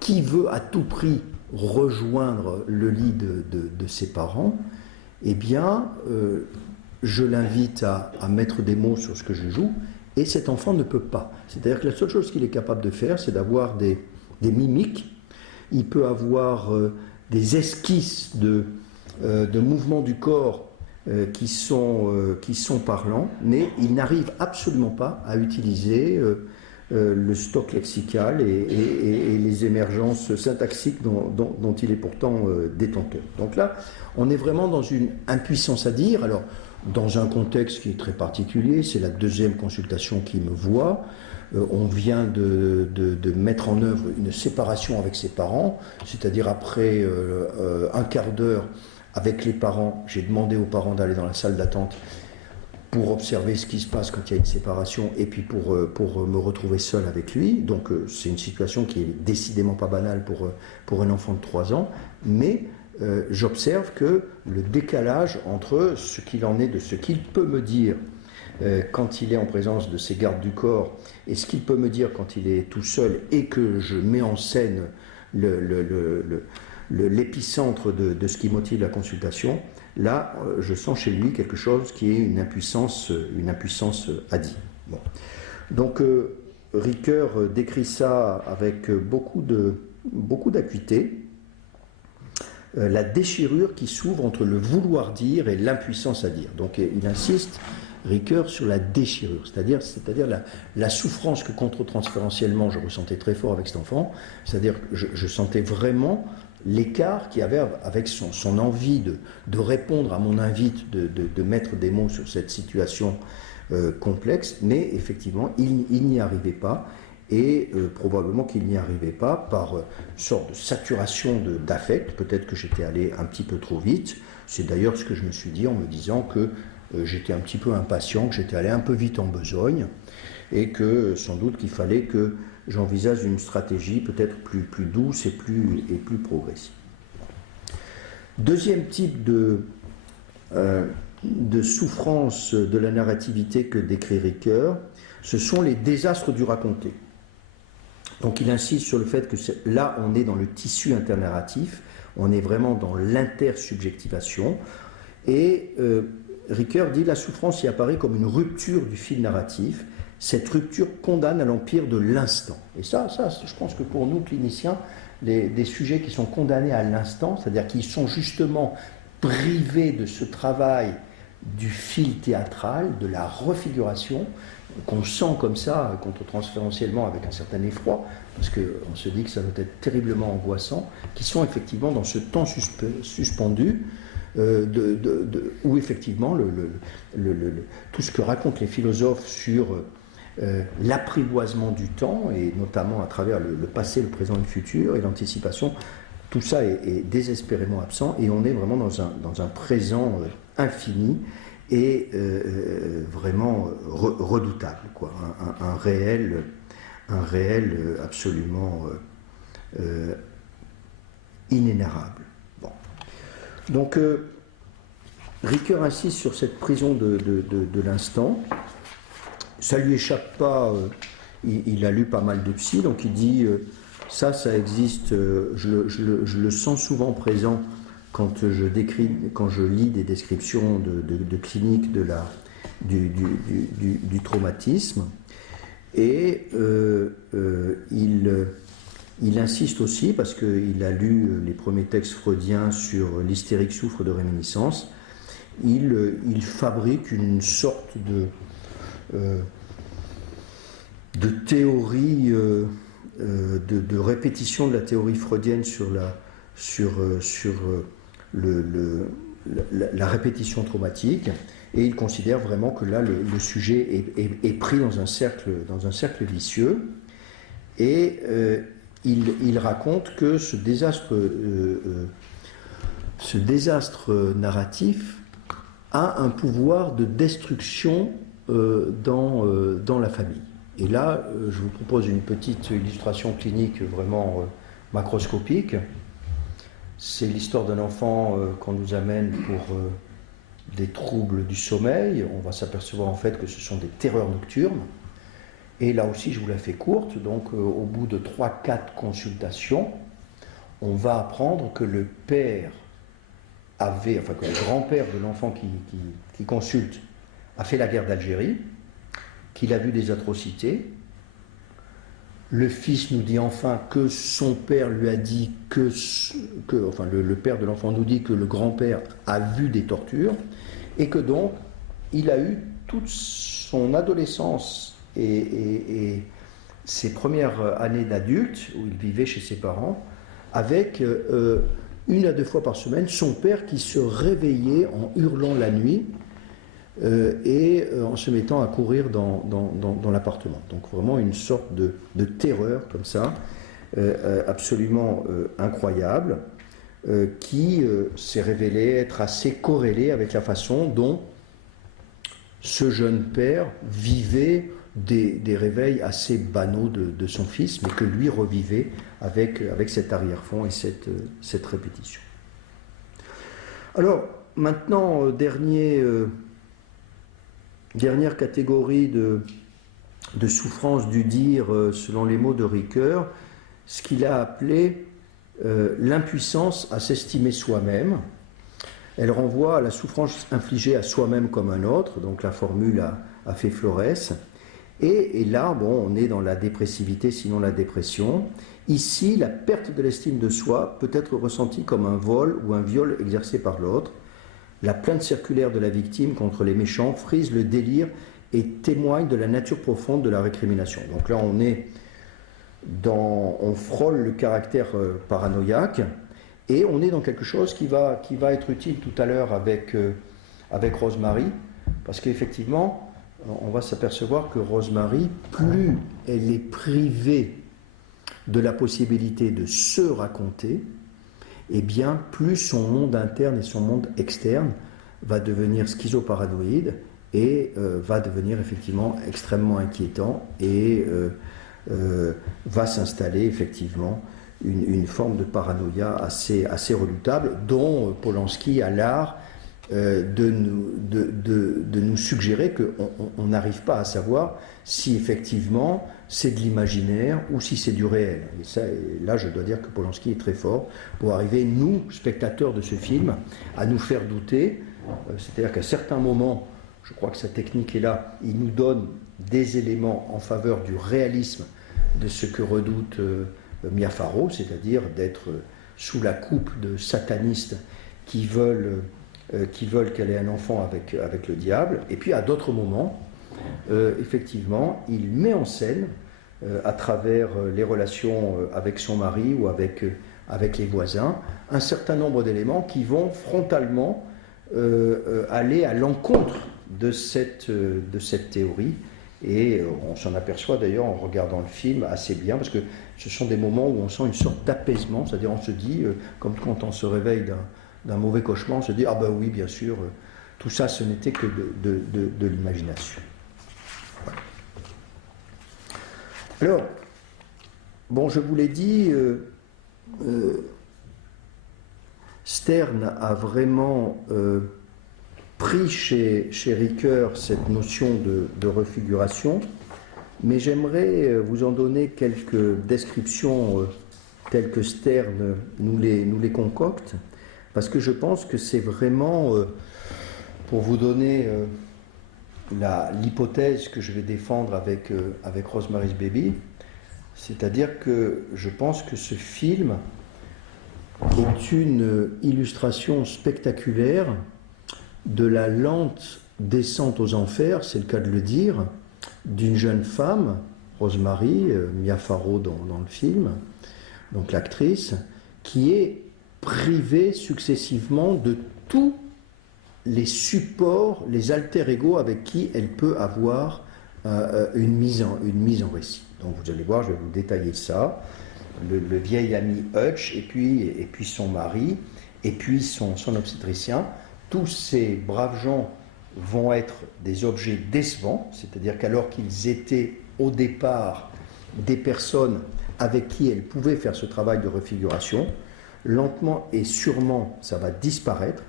qui veut à tout prix rejoindre le lit de ses parents. Eh bien, je l'invite à mettre des mots sur ce que je joue, et cet enfant ne peut pas. C'est-à-dire que la seule chose qu'il est capable de faire, c'est d'avoir des mimiques. Il peut avoir des esquisses de mouvements du corps qui sont parlants, mais il n'arrive absolument pas à utiliser le stock lexical et les émergences syntaxiques dont il est pourtant détenteur. Donc là, on est vraiment dans une impuissance à dire. Alors, dans un contexte qui est très particulier, c'est la 2e consultation qui me voit. On vient de mettre en œuvre une séparation avec ses parents, c'est-à-dire après un quart d'heure avec les parents, j'ai demandé aux parents d'aller dans la salle d'attente pour observer ce qui se passe quand il y a une séparation, et puis pour me retrouver seul avec lui. Donc c'est une situation qui est décidément pas banale pour un enfant de 3 ans, mais j'observe que le décalage entre ce qu'il en est de ce qu'il peut me dire quand il est en présence de ses gardes du corps et ce qu'il peut me dire quand il est tout seul, et que je mets en scène l'épicentre de ce qui motive la consultation, là je sens chez lui quelque chose qui est une impuissance à dire. Bon. Donc Ricoeur décrit ça avec beaucoup d'acuité. La déchirure qui s'ouvre entre le vouloir dire et l'impuissance à dire. Donc il insiste, Ricoeur, sur la déchirure, c'est-à-dire la souffrance que contre-transférentiellement je ressentais très fort avec cet enfant, c'est-à-dire que je sentais vraiment l'écart qu'il y avait avec son envie de répondre à mon invite, de mettre des mots sur cette situation complexe, mais effectivement il n'y arrivait pas. Et probablement qu'il n'y arrivait pas par une sorte de saturation d'affect. Peut-être que j'étais allé un petit peu trop vite. C'est d'ailleurs ce que je me suis dit en me disant que j'étais un petit peu impatient, que j'étais allé un peu vite en besogne, et que sans doute qu'il fallait que j'envisage une stratégie peut-être plus douce et plus progressive. Deuxième type de souffrance de la narrativité que décrit Ricoeur, ce sont les désastres du raconté. Donc il insiste sur le fait que là, on est dans le tissu internarratif, on est vraiment dans l'intersubjectivation, et Ricoeur dit « La souffrance y apparaît comme une rupture du fil narratif. Cette rupture condamne à l'empire de l'instant. » Et ça, je pense que pour nous, cliniciens, des sujets qui sont condamnés à l'instant, c'est-à-dire qui sont justement privés de ce travail du fil théâtral, de la refiguration, qu'on sent comme ça, contre-transférentiellement avec un certain effroi, parce qu'on se dit que ça doit être terriblement angoissant, qui sont effectivement dans ce temps suspendu, où effectivement tout ce que racontent les philosophes sur l'apprivoisement du temps, et notamment à travers le passé, le présent et le futur, et l'anticipation, tout ça est désespérément absent, et on est vraiment dans un présent infini, et vraiment redoutable, quoi. Un réel absolument inénarrable. Bon. Donc, Ricoeur insiste sur cette prison de l'instant. Ça lui échappe pas, il a lu pas mal de psy, donc il dit ça existe, je le sens souvent présent quand je lis des descriptions de cliniques du traumatisme, et il insiste aussi, parce qu'il a lu les premiers textes freudiens sur l'hystérique souffre de réminiscence, il fabrique une sorte de théorie, de répétition de la théorie freudienne sur la répétition traumatique, et il considère vraiment que là le sujet est pris dans un cercle vicieux, et il raconte que ce désastre narratif a un pouvoir de destruction dans la famille. Et là, je vous propose une petite illustration clinique vraiment macroscopique. C'est l'histoire d'un enfant qu'on nous amène pour des troubles du sommeil. On va s'apercevoir en fait que ce sont des terreurs nocturnes. Et là aussi, je vous la fais courte. Donc, au bout de 3-4 consultations, on va apprendre que le grand-père de l'enfant qui consulte a fait la guerre d'Algérie, qu'il a vu des atrocités. Le fils nous dit enfin que son père lui a dit le père de l'enfant nous dit que le grand-père a vu des tortures, et que donc il a eu toute son adolescence et ses premières années d'adulte, où il vivait chez ses parents, avec 1 à 2 fois par semaine son père qui se réveillait en hurlant la nuit, et en se mettant à courir dans l'appartement. Donc vraiment une sorte de terreur comme ça, absolument incroyable, qui s'est révélée être assez corrélée avec la façon dont ce jeune père vivait des réveils assez banaux de son fils, mais que lui revivait avec cet arrière-fond et cette répétition. Alors, maintenant, dernière catégorie de souffrance du dire, selon les mots de Ricoeur, ce qu'il a appelé l'impuissance à s'estimer soi-même. Elle renvoie à la souffrance infligée à soi-même comme un autre, donc la formule a fait Florès. Et là, on est dans la dépressivité, sinon la dépression. Ici, la perte de l'estime de soi peut être ressentie comme un vol ou un viol exercé par l'autre. La plainte circulaire de la victime contre les méchants frise le délire et témoigne de la nature profonde de la récrimination. Donc là, on frôle le caractère paranoïaque, et on est dans quelque chose qui va être utile tout à l'heure avec Rosemary, parce qu'effectivement, on va s'apercevoir que Rosemary, plus elle est privée de la possibilité de se raconter, eh bien, plus son monde interne et son monde externe va devenir schizoparanoïde et va devenir effectivement extrêmement inquiétant, et va s'installer effectivement une forme de paranoïa assez redoutable, dont Polanski a l'art de nous suggérer qu'on n'arrive pas à savoir si effectivement c'est de l'imaginaire ou si c'est du réel. Et là, je dois dire que Polanski est très fort pour arriver, nous, spectateurs de ce film, à nous faire douter. C'est-à-dire qu'à certains moments, je crois que sa technique est là, il nous donne des éléments en faveur du réalisme de ce que redoute Mia Farrow, c'est-à-dire d'être sous la coupe de satanistes qui veulent qu'elle ait un enfant avec le diable. Et puis à d'autres moments, effectivement, il met en scène, à travers les relations avec son mari ou avec les voisins, un certain nombre d'éléments qui vont frontalement aller à l'encontre de cette théorie. Et on s'en aperçoit d'ailleurs en regardant le film assez bien, parce que ce sont des moments où on sent une sorte d'apaisement, c'est-à-dire on se dit, comme quand on se réveille d'un mauvais cauchemar, on se dit, ah ben oui, bien sûr, tout ça, ce n'était que de l'imagination. Voilà. Alors, bon, je vous l'ai dit, Stern a vraiment pris chez Ricoeur cette notion de refiguration, mais j'aimerais vous en donner quelques descriptions telles que Stern nous les concocte, parce que je pense que c'est vraiment, pour vous donner l'hypothèse que je vais défendre avec Rosemary's Baby, c'est-à-dire que je pense que ce film est une illustration spectaculaire de la lente descente aux enfers, c'est le cas de le dire, d'une jeune femme, Rosemary, Mia Farrow dans le film, donc l'actrice, qui est privée successivement de tous les supports, les alter-ego avec qui elle peut avoir une mise en récit. Donc vous allez voir, je vais vous détailler ça. Le vieil ami Hutch, et puis son mari, et puis son obstétricien. Tous ces braves gens vont être des objets décevants, c'est-à-dire qu'alors qu'ils étaient au départ des personnes avec qui elle pouvait faire ce travail de refiguration, lentement et sûrement ça va disparaître.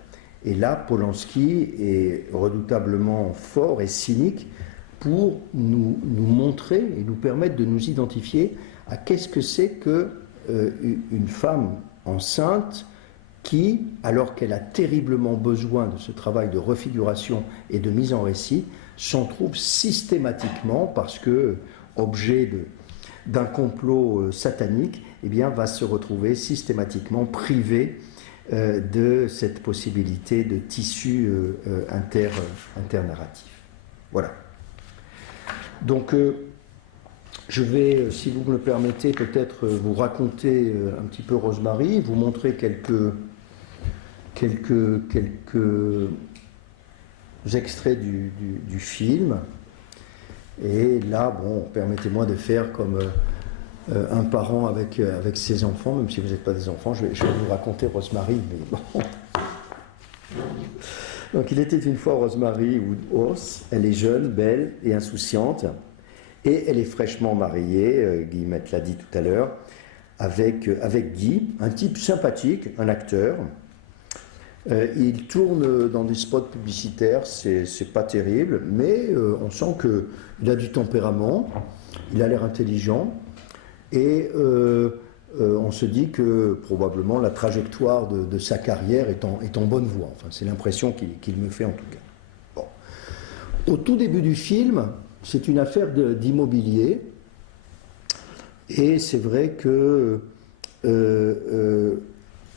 Et là, Polanski est redoutablement fort et cynique pour nous montrer et nous permettre de nous identifier à qu'est-ce que c'est qu'une femme enceinte qui, alors qu'elle a terriblement besoin de ce travail de refiguration et de mise en récit, s'en trouve systématiquement, parce que objet d'un complot satanique, eh bien, va se retrouver systématiquement privée de cette possibilité de tissu internarratif. Voilà. Donc, je vais, si vous me le permettez, peut-être vous raconter un petit peu Rosemary, vous montrer quelques extraits du film. Et là, bon, permettez-moi de faire comme un parent avec ses enfants, même si vous n'êtes pas des enfants, je vais vous raconter Rosemary, mais bon. Donc, il était une fois Rosemary Woodhouse, elle est jeune, belle et insouciante, et elle est fraîchement mariée, Guillemette l'a dit tout à l'heure, avec Guy, un type sympathique, un acteur. Il tourne dans des spots publicitaires, c'est pas terrible, mais on sent qu'il a du tempérament, il a l'air intelligent, et on se dit que probablement la trajectoire de sa carrière est en bonne voie. Enfin, c'est l'impression qu'il me fait en tout cas. Bon. Au tout début du film, c'est une affaire d'immobilier, et c'est vrai que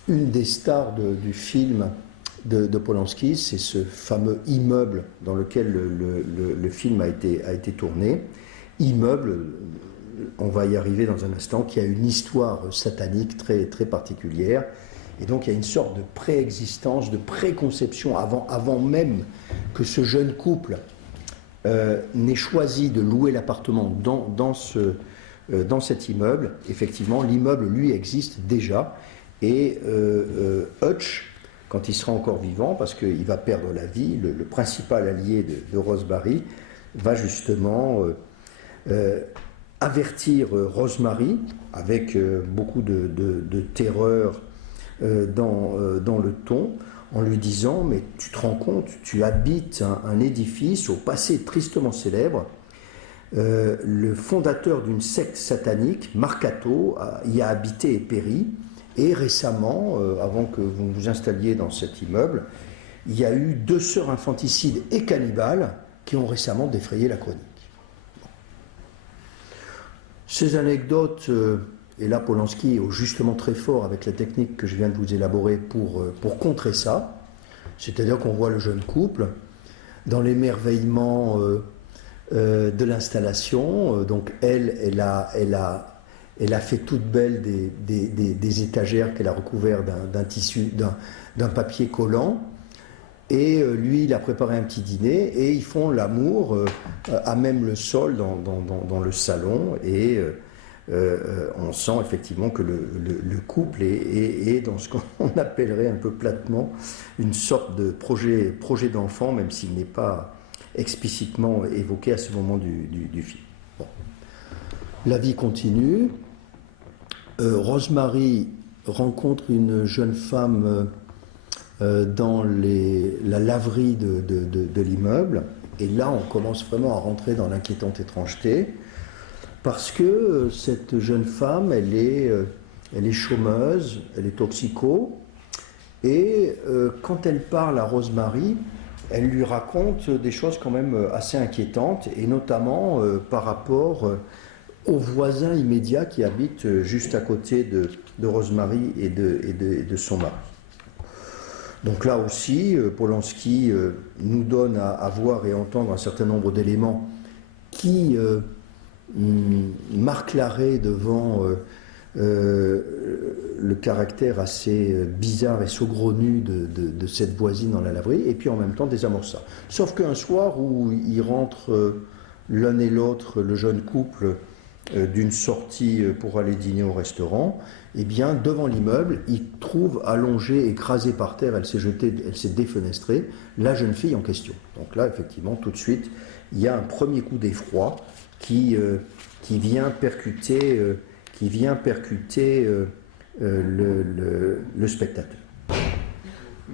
une des stars du film de Polanski, c'est ce fameux immeuble dans lequel le film a été tourné. Immeuble, on va y arriver dans un instant, qui a une histoire satanique très, très particulière. Et donc il y a une sorte de préexistence, de préconception, avant même que ce jeune couple n'ait choisi de louer l'appartement dans cet immeuble. Effectivement, l'immeuble, lui, existe déjà. Et Hutch, quand il sera encore vivant, parce qu'il va perdre la vie, le principal allié de Rosemary, va justement avertir Rosemary, avec beaucoup de terreur dans le ton, en lui disant, mais tu te rends compte, tu habites un édifice au passé tristement célèbre. Le fondateur d'une secte satanique, Marcato, y a habité et péri. Et récemment, avant que vous vous installiez dans cet immeuble, il y a eu 2 sœurs infanticides et cannibales qui ont récemment défrayé la chronique. Ces anecdotes, et là Polanski est justement très fort avec la technique que je viens de vous élaborer pour contrer ça, c'est-à-dire qu'on voit le jeune couple dans l'émerveillement de l'installation, donc elle a fait toute belle des étagères qu'elle a recouvertes d'un tissu, d'un papier collant. Et lui, il a préparé un petit dîner et ils font l'amour à même le sol dans le salon. Et on sent effectivement que le couple est dans ce qu'on appellerait un peu platement une sorte de projet d'enfant, même s'il n'est pas explicitement évoqué à ce moment du film. Bon. La vie continue. Rosemary rencontre une jeune femme dans la laverie de l'immeuble. Et là, on commence vraiment à rentrer dans l'inquiétante étrangeté, parce que cette jeune femme, elle est chômeuse, elle est toxico, et quand elle parle à Rosemary, elle lui raconte des choses quand même assez inquiétantes, et notamment par rapport aux voisins immédiats qui habitent juste à côté de Rosemary et de son mari. Donc là aussi, Polanski nous donne à voir et entendre un certain nombre d'éléments qui marquent l'arrêt devant le caractère assez bizarre et saugrenu de cette voisine dans la laverie, et puis en même temps désamorce ça. Sauf qu'un soir où ils rentrent l'un et l'autre, le jeune couple, d'une sortie pour aller dîner au restaurant, eh bien, devant l'immeuble, il trouve allongée, écrasée par terre, elle s'est défenestrée, la jeune fille en question. Donc là, effectivement, tout de suite, il y a un premier coup d'effroi qui vient percuter, le spectateur.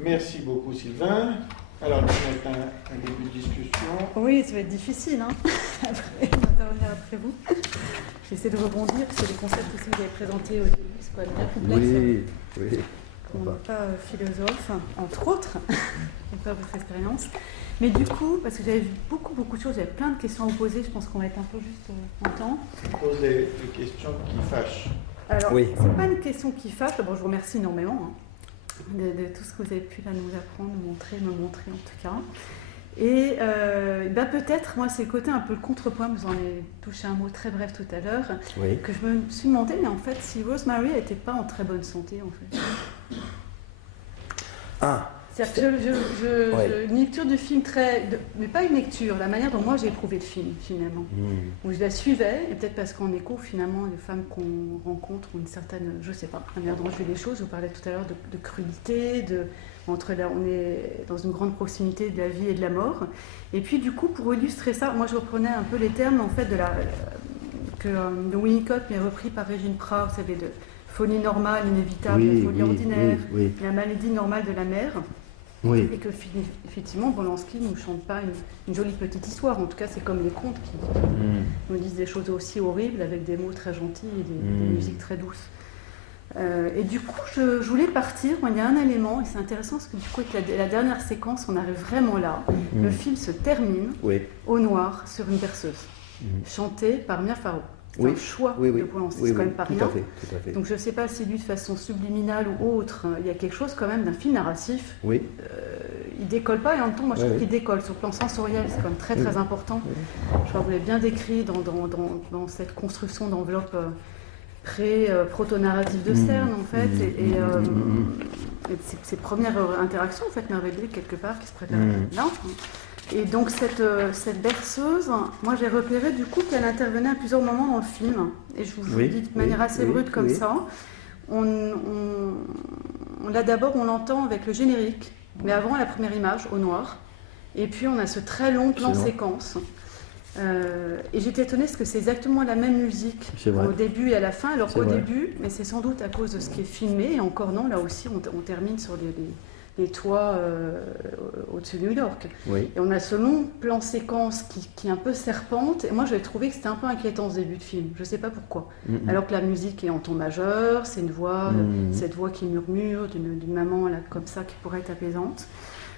Merci beaucoup, Sylvain. Alors, nous avons un début de discussion. Oui, ça va être difficile, hein, d'intervenir après vous. J'essaie de rebondir, parce que les concepts aussi que vous avez présentés au début, c'est quand même bien complexe. Oui. On n'est pas philosophe, entre autres, c'est pas votre expérience. Mais du coup, parce que j'avais vu beaucoup de choses, j'avais plein de questions à vous poser, je pense qu'on va être un peu juste en temps. On pose les questions qui fâchent. Alors, c'est pas une question qui fâche, d'abord je vous remercie énormément de tout ce que vous avez pu là, nous apprendre, me montrer en tout cas. Et peut-être, moi, c'est le côté un peu le contrepoint, vous en avez touché un mot très bref tout à l'heure, que je me suis demandé, mais en fait, si Rosemary n'était pas en très bonne santé, en fait. C'est-à-dire que une lecture du film mais pas une lecture, la manière dont moi j'ai éprouvé le film, finalement. Où je la suivais, et peut-être parce qu'en écho, finalement, les femmes qu'on rencontre ont une certaine, je sais pas, manière de jouer les choses. Vous parlez tout à l'heure de crudité, on est dans une grande proximité de la vie et de la mort. Et puis, du coup, pour illustrer ça, moi je reprenais un peu les termes, en fait, de Winnicott, mais repris par Régine Prat, vous savez, de folie normale, inévitable, folie ordinaire, la maladie normale de la mère. Et que effectivement, Polanski ne nous chante pas une jolie petite histoire. En tout cas, c'est comme les contes qui nous disent des choses aussi horribles avec des mots très gentils et des musiques très douces. Et du coup, je voulais partir. Il y a un élément, et c'est intéressant parce que du coup, avec la dernière séquence, on arrive vraiment là. Le film se termine au noir sur une berceuse, chantée par Mia Farrow. C'est un choix de Polanski, c'est quand même pas rien. Tout à fait. Donc je ne sais pas si lui, de façon subliminale ou autre, il y a quelque chose quand même d'un film narratif. Il décolle pas, et en même temps, moi je trouve qu'il décolle. Sur le plan sensoriel, c'est quand même très très important. Je crois que vous l'avez bien décrit dans cette construction d'enveloppe proto-narrative de Cerne, en fait. Et ces premières interactions, en fait, merveilleuses quelque part, qui se préparent là. Et donc cette berceuse, moi j'ai repéré du coup qu'elle intervenait à plusieurs moments dans le film. Et je vous le dis de manière assez brute comme ça. On l'entend avec le générique, mais avant la première image, au noir. Et puis on a ce très long plan séquence. Et j'étais étonnée parce que c'est exactement la même musique au début et à la fin, alors qu'au début, mais c'est sans doute à cause de ce qui est filmé, et encore non, là aussi on termine sur les toits au-dessus de New York. Oui. Et on a ce long plan séquence qui est un peu serpente, et moi j'avais trouvé que c'était un peu inquiétant ce début de film, je ne sais pas pourquoi. Alors que la musique est en ton majeur, c'est une voix, cette voix qui murmure d'une maman là, comme ça qui pourrait être apaisante.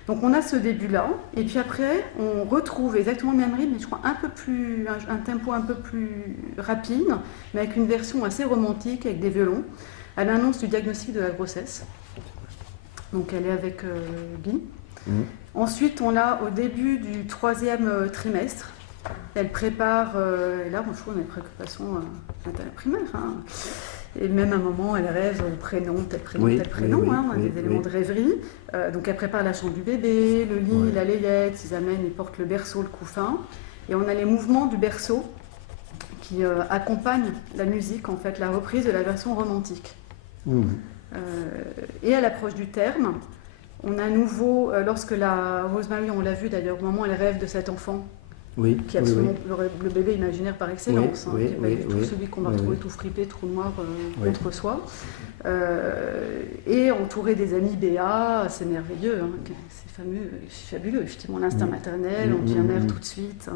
Donc on a ce début-là, et puis après on retrouve exactement le même rythme, mais je crois un tempo un peu plus rapide, mais avec une version assez romantique, avec des violons, à l'annonce du diagnostic de la grossesse. Donc elle est avec Guy. Ensuite on l'a au début du 3e trimestre. Elle prépare, et là bon, je trouve qu'on a des préoccupations primaires. Hein. Et même à un moment, elle rêve au prénom, tel prénom, tel prénom, des éléments de rêverie. Donc elle prépare la chambre du bébé, le lit, la layette, ils amènent, ils portent le berceau, le couffin. Et on a les mouvements du berceau qui accompagnent la musique, en fait, la reprise de la version romantique. Et à l'approche du terme, on a à nouveau, lorsque la Rosemary, on l'a vu d'ailleurs, au moment où elle rêve de cet enfant, qui est absolument le bébé imaginaire par excellence, qui n'est pas du tout celui qu'on va retrouver tout fripé, trou noir contre soi, et entouré des amis Béa, c'est merveilleux, c'est fabuleux, effectivement l'instinct maternel, on devient mère tout de suite.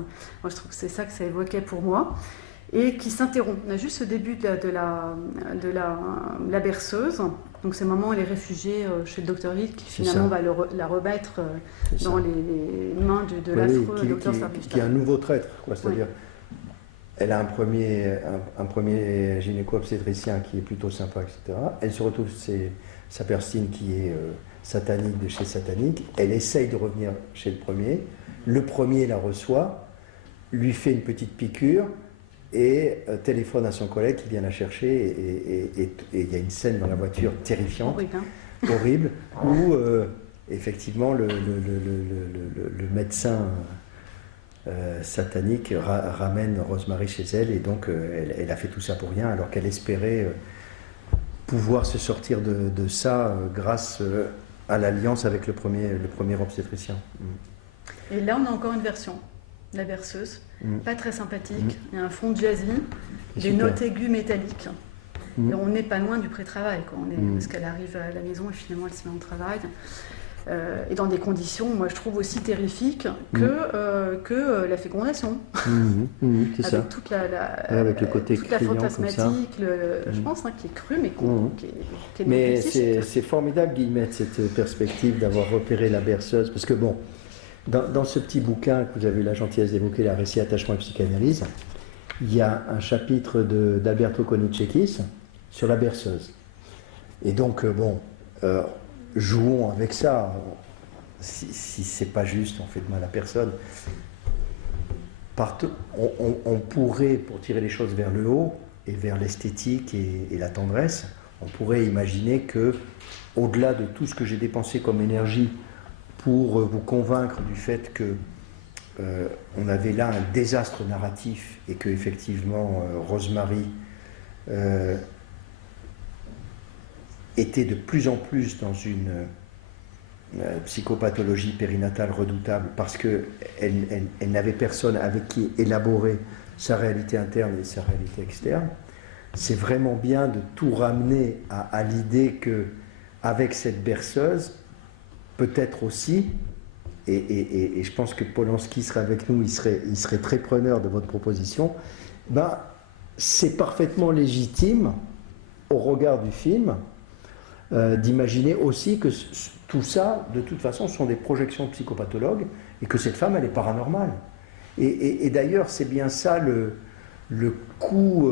Moi je trouve que c'est ça que ça évoquait pour moi, et qui s'interrompt. On a juste ce début de la berceuse. Donc c'est le moment où elle est réfugiée chez le docteur Hill qui finalement va la remettre dans les mains de l'affreux docteur Sargent. Qui est un nouveau traître, c'est-à-dire elle a un premier gynéco-obstétricien qui est plutôt sympa, etc. Elle se retrouve sa Perstine qui est satanique de chez satanique. Elle essaye de revenir chez le premier la reçoit, lui fait une petite piqûre, et téléphone à son collègue qui vient la chercher, et il y a une scène dans la voiture terrifiante, horrible, où effectivement le médecin satanique ramène Rosemary chez elle, et donc elle a fait tout ça pour rien, alors qu'elle espérait pouvoir se sortir de ça grâce à l'alliance avec le premier obstétricien. Et là on a encore une version, la berceuse. Pas très sympathique, il y a un fond jazzy, des notes aiguës métalliques. Et on n'est pas loin du pré-travail, parce qu'elle arrive à la maison et finalement elle se met en travail. Et dans des conditions, moi je trouve aussi terrifiques que la fécondation. C'est avec ça. Toute avec le côté toute la fantasmatique, je pense, qui est crue, mais qui est mais c'est formidable, Guillemette, cette perspective d'avoir repéré la berceuse, parce que bon, dans ce petit bouquin que vous avez eu la gentillesse d'évoquer, la récit, attachement et psychanalyse, il y a un chapitre d'Alberto Konieczekis sur la berceuse. Et donc, jouons avec ça. Si c'est pas juste, on fait de mal à personne. On pourrait, pour tirer les choses vers le haut et vers l'esthétique et la tendresse, on pourrait imaginer que, au-delà de tout ce que j'ai dépensé comme énergie pour vous convaincre du fait que on avait là un désastre narratif, et que effectivement Rosemary était de plus en plus dans une psychopathologie périnatale redoutable, parce qu'elle n'avait personne avec qui élaborer sa réalité interne et sa réalité externe. C'est vraiment bien de tout ramener à l'idée que, avec cette berceuse, peut-être aussi, et je pense que Polanski serait avec nous, il serait très preneur de votre proposition, c'est parfaitement légitime, au regard du film, d'imaginer aussi que tout ça, de toute façon, sont des projections psychopathologues, et que cette femme, elle est paranormale. Et d'ailleurs, c'est bien ça le coup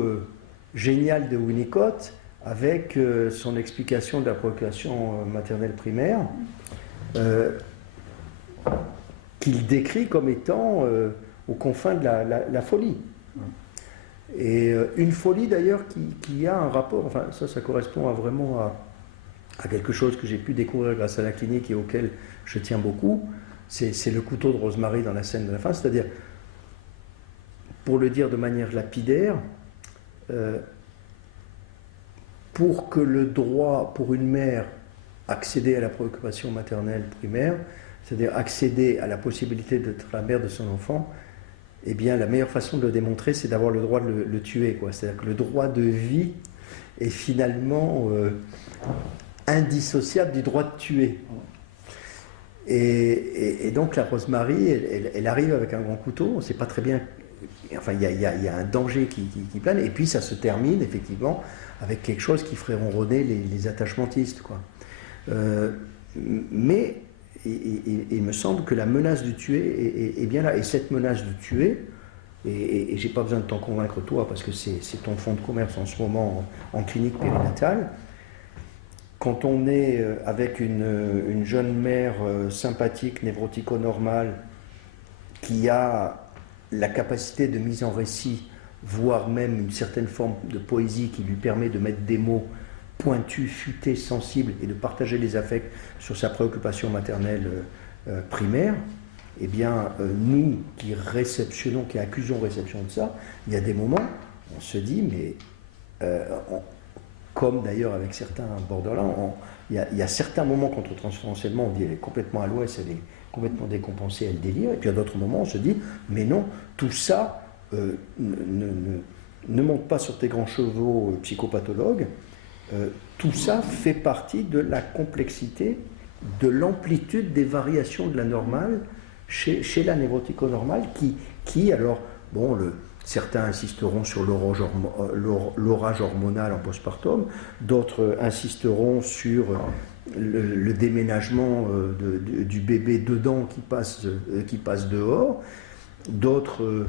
génial de Winnicott, avec son explication de la procréation maternelle primaire, qu'il décrit comme étant aux confins de la folie. Et une folie d'ailleurs qui a un rapport, enfin ça correspond vraiment à quelque chose que j'ai pu découvrir grâce à la clinique et auquel je tiens beaucoup, c'est le couteau de Rosemary dans la scène de la fin, c'est-à-dire, pour le dire de manière lapidaire, pour que le droit pour une mère accéder à la préoccupation maternelle primaire, c'est-à-dire accéder à la possibilité d'être la mère de son enfant, eh bien, la meilleure façon de le démontrer, c'est d'avoir le droit de le tuer, quoi. C'est-à-dire que le droit de vie est finalement indissociable du droit de tuer. Et donc la Rosemary, elle arrive avec un grand couteau, on ne sait pas très bien, enfin il y a un danger qui plane, et puis ça se termine effectivement avec quelque chose qui ferait ronronner les attachmentistes, quoi. Mais il me semble que la menace de tuer est bien là, et cette menace de tuer, et j'ai pas besoin de t'en convaincre toi, parce que c'est ton fonds de commerce en ce moment en clinique périnatale. Quand on est avec une jeune mère sympathique, névrotico-normale, qui a la capacité de mise en récit, voire même une certaine forme de poésie qui lui permet de mettre des mots pointus, futés, sensibles et de partager les affects sur sa préoccupation maternelle primaire, eh bien, nous qui réceptionnons, qui accusons réception de ça, il y a des moments, on se dit, mais comme d'ailleurs avec certains borderline, il y a certains moments contre-transférentiellement, on dit elle est complètement à l'ouest, elle est complètement décompensée, elle délire, et puis à d'autres moments on se dit, mais non, tout ça ne monte pas sur tes grands chevaux psychopathologues, tout ça fait partie de la complexité, de l'amplitude des variations de la normale chez la névrotico-normale qui alors, bon, certains insisteront sur l'orage hormonal en postpartum, d'autres insisteront sur le déménagement du bébé dedans qui passe dehors, d'autres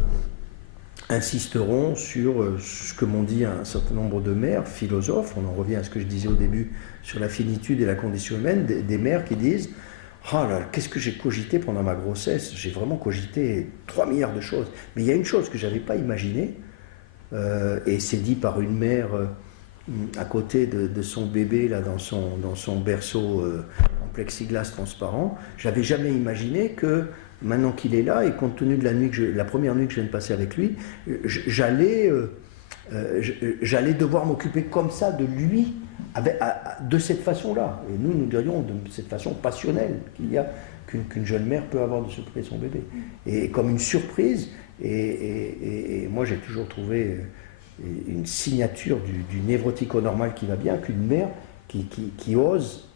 insisteront sur ce que m'ont dit un certain nombre de mères, philosophes, on en revient à ce que je disais au début sur la finitude et la condition humaine, des mères qui disent « Ah là, qu'est-ce que j'ai cogité pendant ma grossesse? J'ai vraiment cogité 3 milliards de choses. Mais il y a une chose que je n'avais pas imaginée, et c'est dit par une mère à côté de son bébé, là, dans son berceau en plexiglas transparent. Je n'avais jamais imaginé que, maintenant qu'il est là, et compte tenu de la première nuit que je viens de passer avec lui, j'allais devoir m'occuper comme ça de lui, de cette façon-là. Et nous dirions de cette façon passionnelle qu'une jeune mère peut avoir de s'occuper de son bébé. Et comme une surprise, et moi j'ai toujours trouvé une signature du névrotico-normal qui va bien, qu'une mère qui ose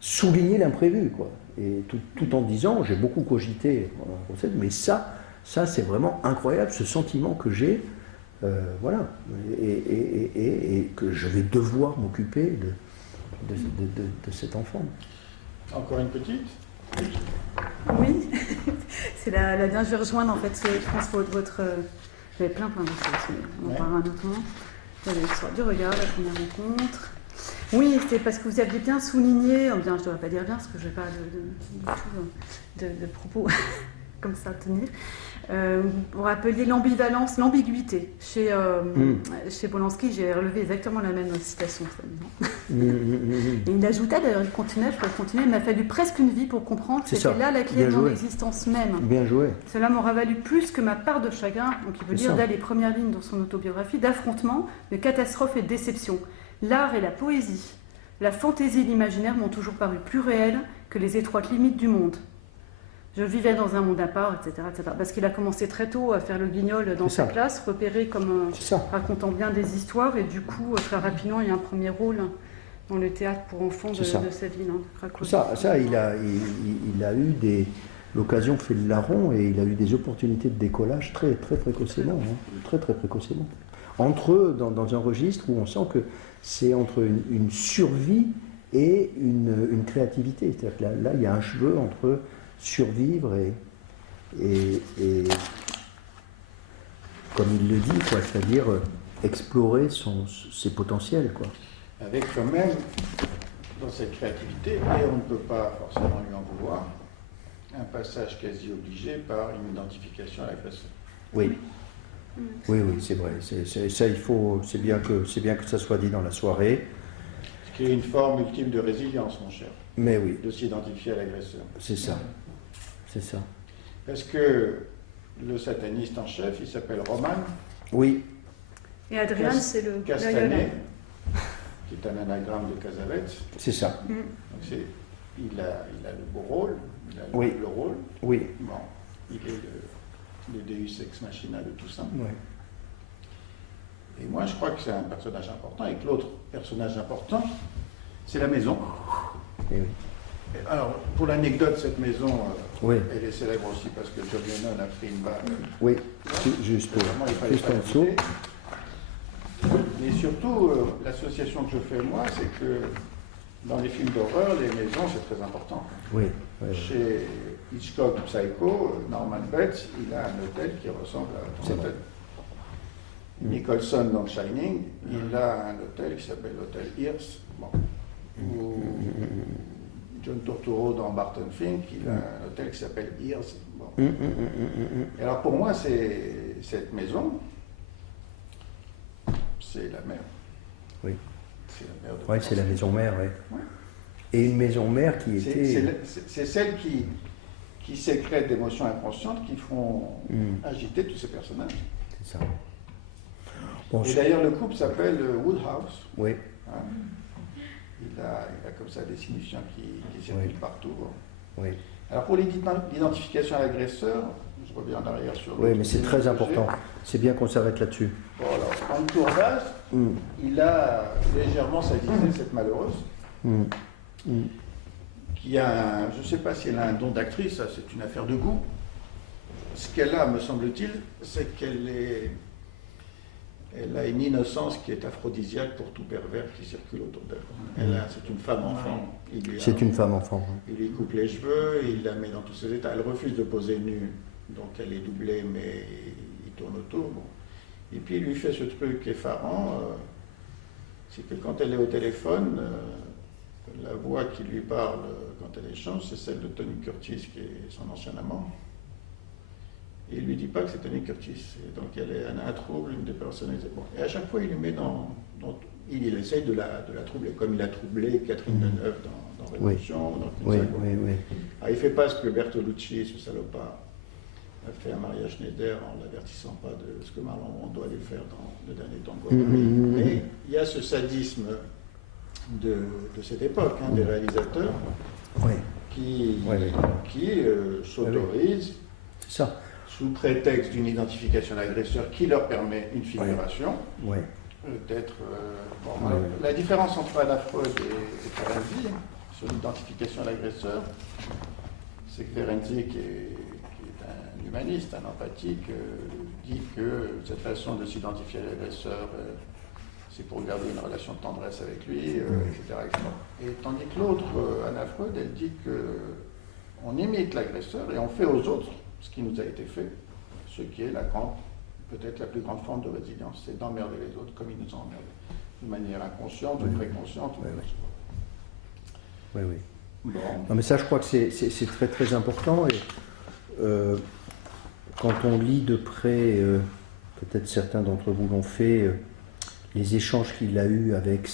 souligner l'imprévu, quoi. Et tout en disant, j'ai beaucoup cogité pendant la grossesse, mais ça c'est vraiment incroyable, ce sentiment que j'ai, voilà, et que je vais devoir m'occuper de cet enfant. Encore une petite? Oui, c'est la bien, je vais rejoindre en fait, je pense votre... J'avais plein de choses, on en parlera un autre moment. L'histoire du regard, la première rencontre. Oui, c'est parce que vous aviez bien souligné, bien, je ne devrais pas dire bien, parce que je n'ai pas de propos comme ça à tenir. Vous rappeliez l'ambivalence, l'ambiguïté. Chez Polanski, j'ai relevé exactement la même citation. Et il ajoutait, d'ailleurs, il continuait, je pourrais continuer, il m'a fallu presque une vie pour comprendre que c'était là la clé de mon existence même. Bien joué. Cela m'aura valu plus que ma part de chagrin, donc il veut dire dès les premières lignes dans son autobiographie, d'affrontement, de catastrophe et de déception. L'art et la poésie, la fantaisie et l'imaginaire m'ont toujours paru plus réels que les étroites limites du monde. Je vivais dans un monde à part, etc., etc. Parce qu'il a commencé très tôt à faire le guignol dans sa classe, repéré comme racontant bien des histoires, et du coup, très rapidement, il y a un premier rôle dans le théâtre pour enfants de sa vie. Il a eu l'occasion fait le larron, et il a eu des opportunités de décollage très, très précocement. Très, très précocement. Entre eux, dans un registre où on sent que c'est entre une survie et une créativité. C'est-à-dire que là, il y a un cheveu entre survivre et comme il le dit, quoi, c'est-à-dire explorer ses potentiels, quoi. Avec quand même, dans cette créativité, et on ne peut pas forcément lui en vouloir, un passage quasi obligé par une identification à l'agresseur. Oui. Oui, c'est vrai. C'est bien que ça soit dit dans la soirée. Ce qui est une forme ultime de résilience, mon cher. Mais oui. De s'identifier à l'agresseur. C'est ça. C'est ça. Parce que le sataniste en chef, il s'appelle Roman. Oui. Et Adrian, c'est le Castanet, qui est un anagramme de Casavets. C'est ça. Donc il a le beau rôle, il a le rôle. Oui. Bon, il est le Deus ex machina de tout ça. Ouais. Et moi, je crois que c'est un personnage important, et que l'autre personnage important, c'est la maison. Et oui. Alors, pour l'anecdote, cette maison, Oui. elle est célèbre aussi parce que John Lennon a pris une balle. Oui, juste Vraiment, il fallait juste pas en dessous. l'éviter. Mais surtout, l'association que je fais moi, c'est que dans les films d'horreur, les maisons, c'est très important. Oui. Oui, oui. Chez Hitchcock, Psycho, Norman Bates, il a un hôtel qui ressemble à C'est ton hôtel. Mm. Nicholson dans Shining, il a un hôtel qui s'appelle l'hôtel Hearst. Bon. Ou John Turturro dans Barton Fink, il a un hôtel qui s'appelle Hearst. Bon. Et alors pour moi, c'est cette maison, c'est la mère. Oui. C'est la mère de Ouais, c'est la maison mère, oui. Ouais. Et une maison mère qui était. C'est celle qui sécrète d'émotions inconscientes qui font agiter tous ces personnages. C'est ça. Bon, Et d'ailleurs, le couple s'appelle Woodhouse. oui. Hein. Il a comme ça des signifiants qui circulent partout. Oui. Alors pour l'identification à l'agresseur, je reviens en arrière sur. Oui, mais c'est très important. C'est bien qu'on s'arrête là-dessus. Bon, alors, en tour d'âge, il a légèrement sadisé cette malheureuse, qui a, je ne sais pas si elle a un don d'actrice, ça c'est une affaire de goût. Ce qu'elle a, me semble-t-il, c'est elle a une innocence qui est aphrodisiaque pour tout pervers qui circule autour d'elle. C'est une femme enfant. C'est une femme enfant. Il lui coupe les cheveux, il la met dans tous ses états. Elle refuse de poser nue, donc elle est doublée, mais il tourne autour. Bon. Et puis il lui fait ce truc effarant, c'est que quand elle est au téléphone, la voix qui lui parle quand elle échange, c'est celle de Tony Curtis, qui est son ancien amant. Et il ne lui dit pas que c'est Tony Curtis. Et donc elle a un trouble, une dépersonnalisation. Bon. Et à chaque fois, il lui met il essaye de la troubler, comme il a troublé Catherine Deneuve dans Révolution, ou dans Oui, Quinzago. oui, oui. Alors, il ne fait pas ce que Bertolucci, ce salopard, a fait à Maria Schneider en l'avertissant pas de ce que Marlon Brando allait faire dans Le Dernier Tango. Mais il y a ce sadisme de cette époque, des réalisateurs, qui s'autorisent, c'est ça, sous prétexte d'une identification à l'agresseur qui leur permet une figuration, d'être... La différence entre Anna Freud et Ferenczi sur l'identification à l'agresseur, c'est que Ferenczi, qui est un humaniste, un empathique, dit que cette façon de s'identifier à l'agresseur, c'est pour garder une relation de tendresse avec lui, etc., etc. Et tandis que l'autre, Anna Freud, elle dit qu'on imite l'agresseur et on fait aux autres ce qui nous a été fait, ce qui est peut-être la plus grande forme de résilience, c'est d'emmerder les autres comme ils nous ont emmerdés, de manière inconsciente ou préconsciente. Oui. Bon. Non, mais ça, je crois que c'est très très important. Et quand on lit de près, peut-être certains d'entre vous l'ont fait, les échanges qu'il a eus avec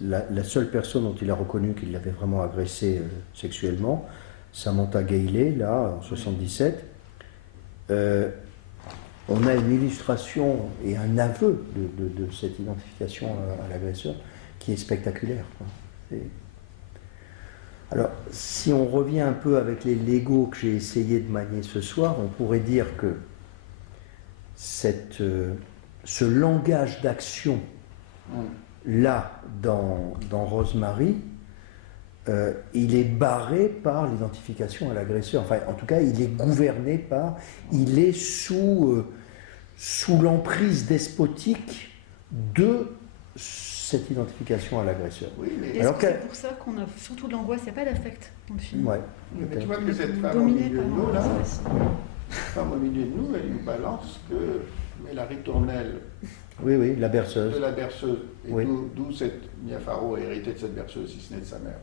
la seule personne dont il a reconnu qu'il l'avait vraiment agressé sexuellement, Samantha Gailey, là, en 77, on a une illustration et un aveu de cette identification à l'agresseur qui est spectaculaire. Alors, si on revient un peu avec les Legos que j'ai essayé de manier ce soir, on pourrait dire que ce langage d'action là, dans Rosemary, il est barré par l'identification à l'agresseur. Enfin, en tout cas, il est gouverné par... Il est sous l'emprise despotique de cette identification à l'agresseur. Oui, est-ce que c'est pour ça qu'on a surtout de l'angoisse, il n'y a pas d'affect dans le film? Mais tu vois que cette femme au milieu de nous, là, femme au milieu de nous, elle nous balance que la ritournelle la berceuse. De la berceuse. Et d'où cette Mia Farrow a hérité de cette berceuse, si ce n'est de sa mère.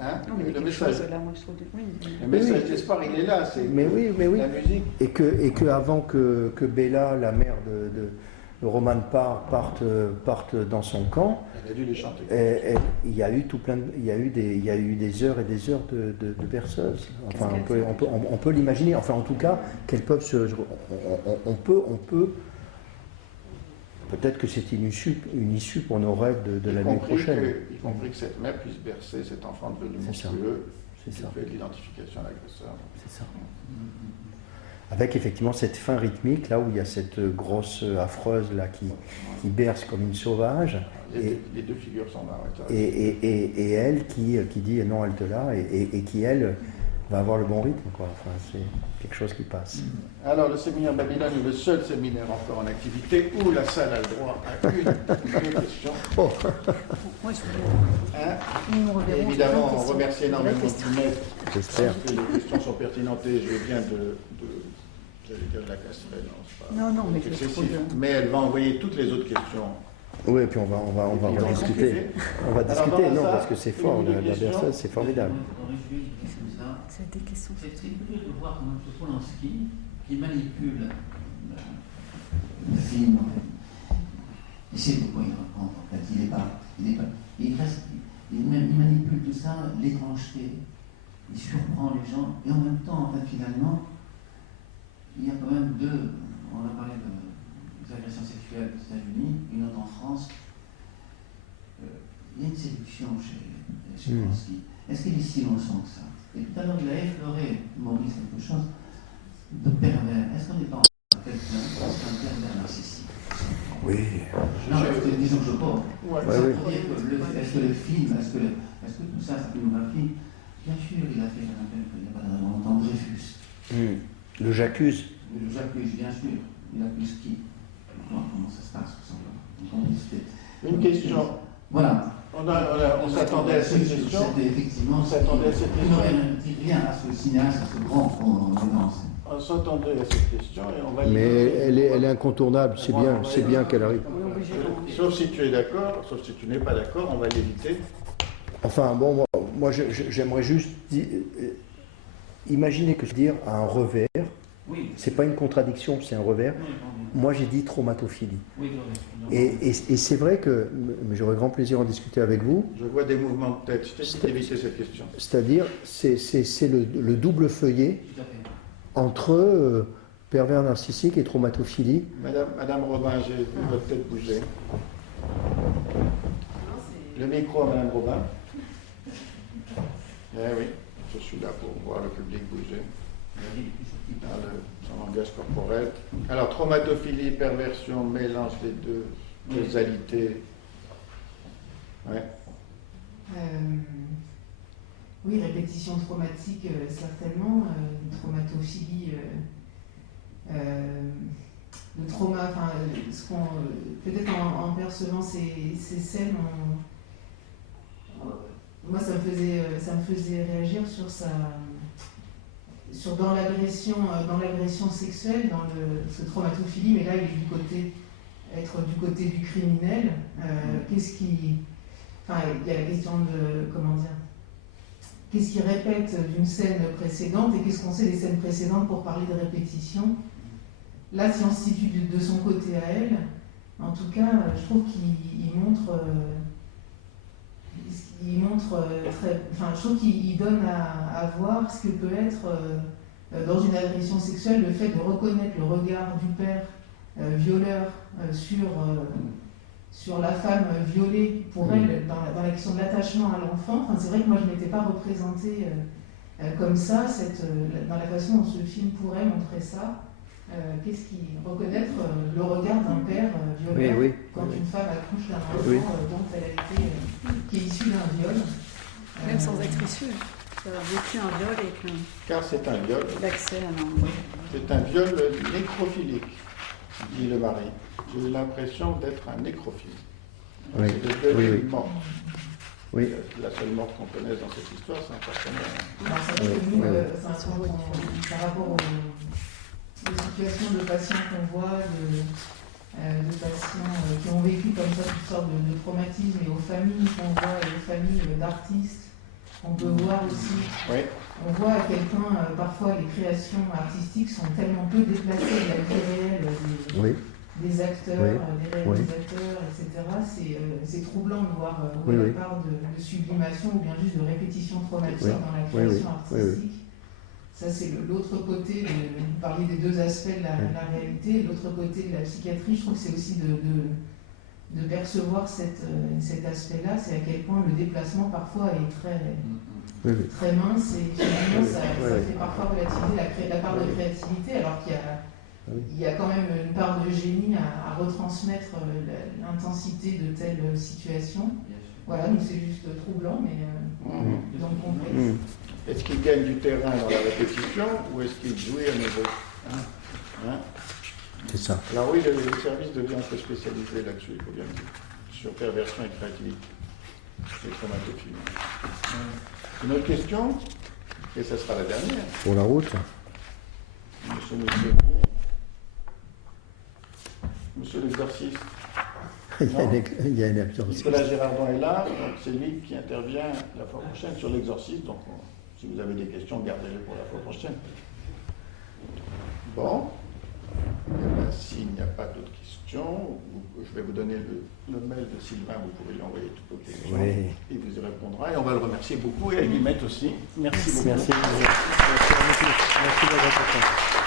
Hein? Non, mais le message, là, moi, je trouve le message d'espoir, il est là. C'est mais oui. La musique. Et que avant que Bella, la mère de Roman, parte dans son camp, elle a dû les chanter. Il y a eu il y a eu des heures et des heures de berceuse. Enfin, on peut l'imaginer. Enfin, en tout cas, qu'elles peuvent on peut. Peut-être que c'est une issue pour nos rêves de l'année prochaine. Y compris que cette mère puisse bercer cet enfant devenu monstrueux, qui fait de l'identification à l'agresseur. C'est ça. avec effectivement cette fin rythmique, là où il y a cette grosse affreuse là qui berce comme une sauvage. Les deux figures sont là. Ouais, et elle qui dit non, halte là, et qui, elle, va avoir le bon rythme, quoi. Enfin, c'est quelque chose qui passe. Alors, le séminaire Babylone est le seul séminaire encore en activité où la salle a le droit à une ou deux questions. Oh. Moi, je voulais. Et évidemment, on remercie énormément du maître. J'espère. Parce que les questions sont pertinentes et je viens j'allais dire de la casserelle, non, c'est pas Non, mais excessif. c'est trop de... Mais elle va envoyer toutes les autres questions. Oui, et puis on va en discuter. On va discuter, non, parce que c'est fort, la berceuse, c'est formidable. C'est des questions. C'est curieux de voir comment M. Polanski, qui manipule le film, il sait de quoi il raconte, en fait. Il manipule tout ça, l'étrangeté, il surprend les gens, et en même temps, en fait, finalement, il y a quand même deux, on a parlé des agressions sexuelles aux États-Unis, une autre en France. Il y a une séduction chez Polanski. Est-ce qu'il est si innocent que ça? Et tout à l'heure, il a effleuré, Maurice, quelque chose de pervers. Est-ce qu'on n'est pas en quelqu'un c'est un pervers narcissique? Oui. Non, disons que je pense. Ouais. Est-ce que le film, est-ce que tout ça, sa filmographie, bien sûr, il a fait, il n'y a pas de longtemps, Dreyfus. Le j'accuse. Le j'accuse, bien sûr. Il accuse qui? Comment ça se passe, tout simplement? Une question. Voilà. On s'attendait à cette question. Effectivement, On s'attendait à cette il question. n'aurait dit rien à ce cinéaste, à ce grand romancier. On s'attendait à cette question et on va. Mais elle est incontournable, c'est bien qu'elle arrive. Sauf si tu es d'accord, sauf si tu n'es pas d'accord, on va l'éviter. Enfin, bon, moi j'aimerais juste imaginer que je dire à un revers, Oui. c'est pas une contradiction, c'est un revers. Moi j'ai dit traumatophilie. Oui, Et c'est vrai que, mais j'aurais grand plaisir à en discuter avec vous, Je vois des mouvements de tête. Je t'ai dit d'éviter cette question. c'est-à-dire c'est le double feuillet tout à fait. entre pervers narcissique et traumatophilie. Madame Robin, j'ai vu votre tête bouger. Le micro à Madame Robin. Eh oui, je suis là pour voir le public bouger dans son langage corporel. Alors, traumatophilie, perversion, mélange les deux, causalité. Ouais. Oui, répétition traumatique, certainement. Une traumatophilie, le trauma, enfin, peut-être en percevant ces scènes, moi ça me faisait réagir dans l'agression sexuelle, dans ce traumatophilie, mais là il est être du côté du criminel. Enfin, il y a la question de, comment dire, qu'est-ce qu'il répète d'une scène précédente et qu'est-ce qu'on sait des scènes précédentes pour parler de répétition. Là, si on se situe de son côté à elle, en tout cas, je trouve qu'il montre je trouve qu'il donne à voir ce que peut être dans une agression sexuelle le fait de reconnaître le regard du père violeur sur la femme violée pour elle dans la question de l'attachement à l'enfant. Enfin, c'est vrai que moi je ne m'étais pas représentée comme ça, dans la façon dont ce film pourrait montrer ça. Qu'est-ce qui reconnaître le regard d'un père violeur quand une femme accouche d'un enfant dont elle a été qui est issu d'un viol. Même sans être issue, d'avoir vécu un viol et que Car c'est un viol. l'accès à C'est un viol nécrophilique, dit le mari. J'ai eu l'impression d'être un nécrophile. Oui. C'est le deuil mort. Oui. La seule mort qu'on connaisse dans cette histoire, c'est un partenaire. Alors, ça fait que nous, par rapport aux situations de patients qu'on voit, de patients qui ont vécu comme ça toutes sortes de traumatismes, et aux familles qu'on voit, et aux familles d'artistes, on peut voir aussi, on voit à quel point parfois les créations artistiques sont tellement peu déplacées de la vie réelle des acteurs, des réalisateurs, etc. C'est troublant de voir la part de sublimation ou bien juste de répétition traumatique dans la création artistique. Ça, c'est l'autre côté, vous parliez des deux aspects de la réalité, l'autre côté de la psychiatrie, je trouve que c'est aussi de percevoir cet aspect-là, c'est à quel point le déplacement parfois est très mince et finalement ça fait parfois relativiser la part de créativité alors qu'il y a quand même une part de génie à retransmettre l'intensité de telle situation. Voilà, donc c'est juste troublant, mais dans le complexe. Est-ce qu'il gagne du terrain dans la répétition ou est-ce qu'il jouait à nouveau C'est ça. Alors oui, le service devient un peu spécialisé là-dessus, il faut bien le dire, sur perversion et créativité. C'est chromatophilie. Une autre question, et ça sera la dernière. Pour la route. Monsieur l'exorciste. Il y a un exorcisme. Nicolas Gérardon est là, donc c'est lui qui intervient la fois prochaine sur l'exorcisme. Donc si vous avez des questions, gardez-les pour la fois prochaine. Bon. S'il n'y a pas d'autres questions, je vais vous donner le mail de Sylvain, vous pourrez lui envoyer toutes vos questions. Oui. Il vous y répondra et on va le remercier beaucoup et à Guillemette aussi. Merci beaucoup. Merci. Merci. Merci de votre attention.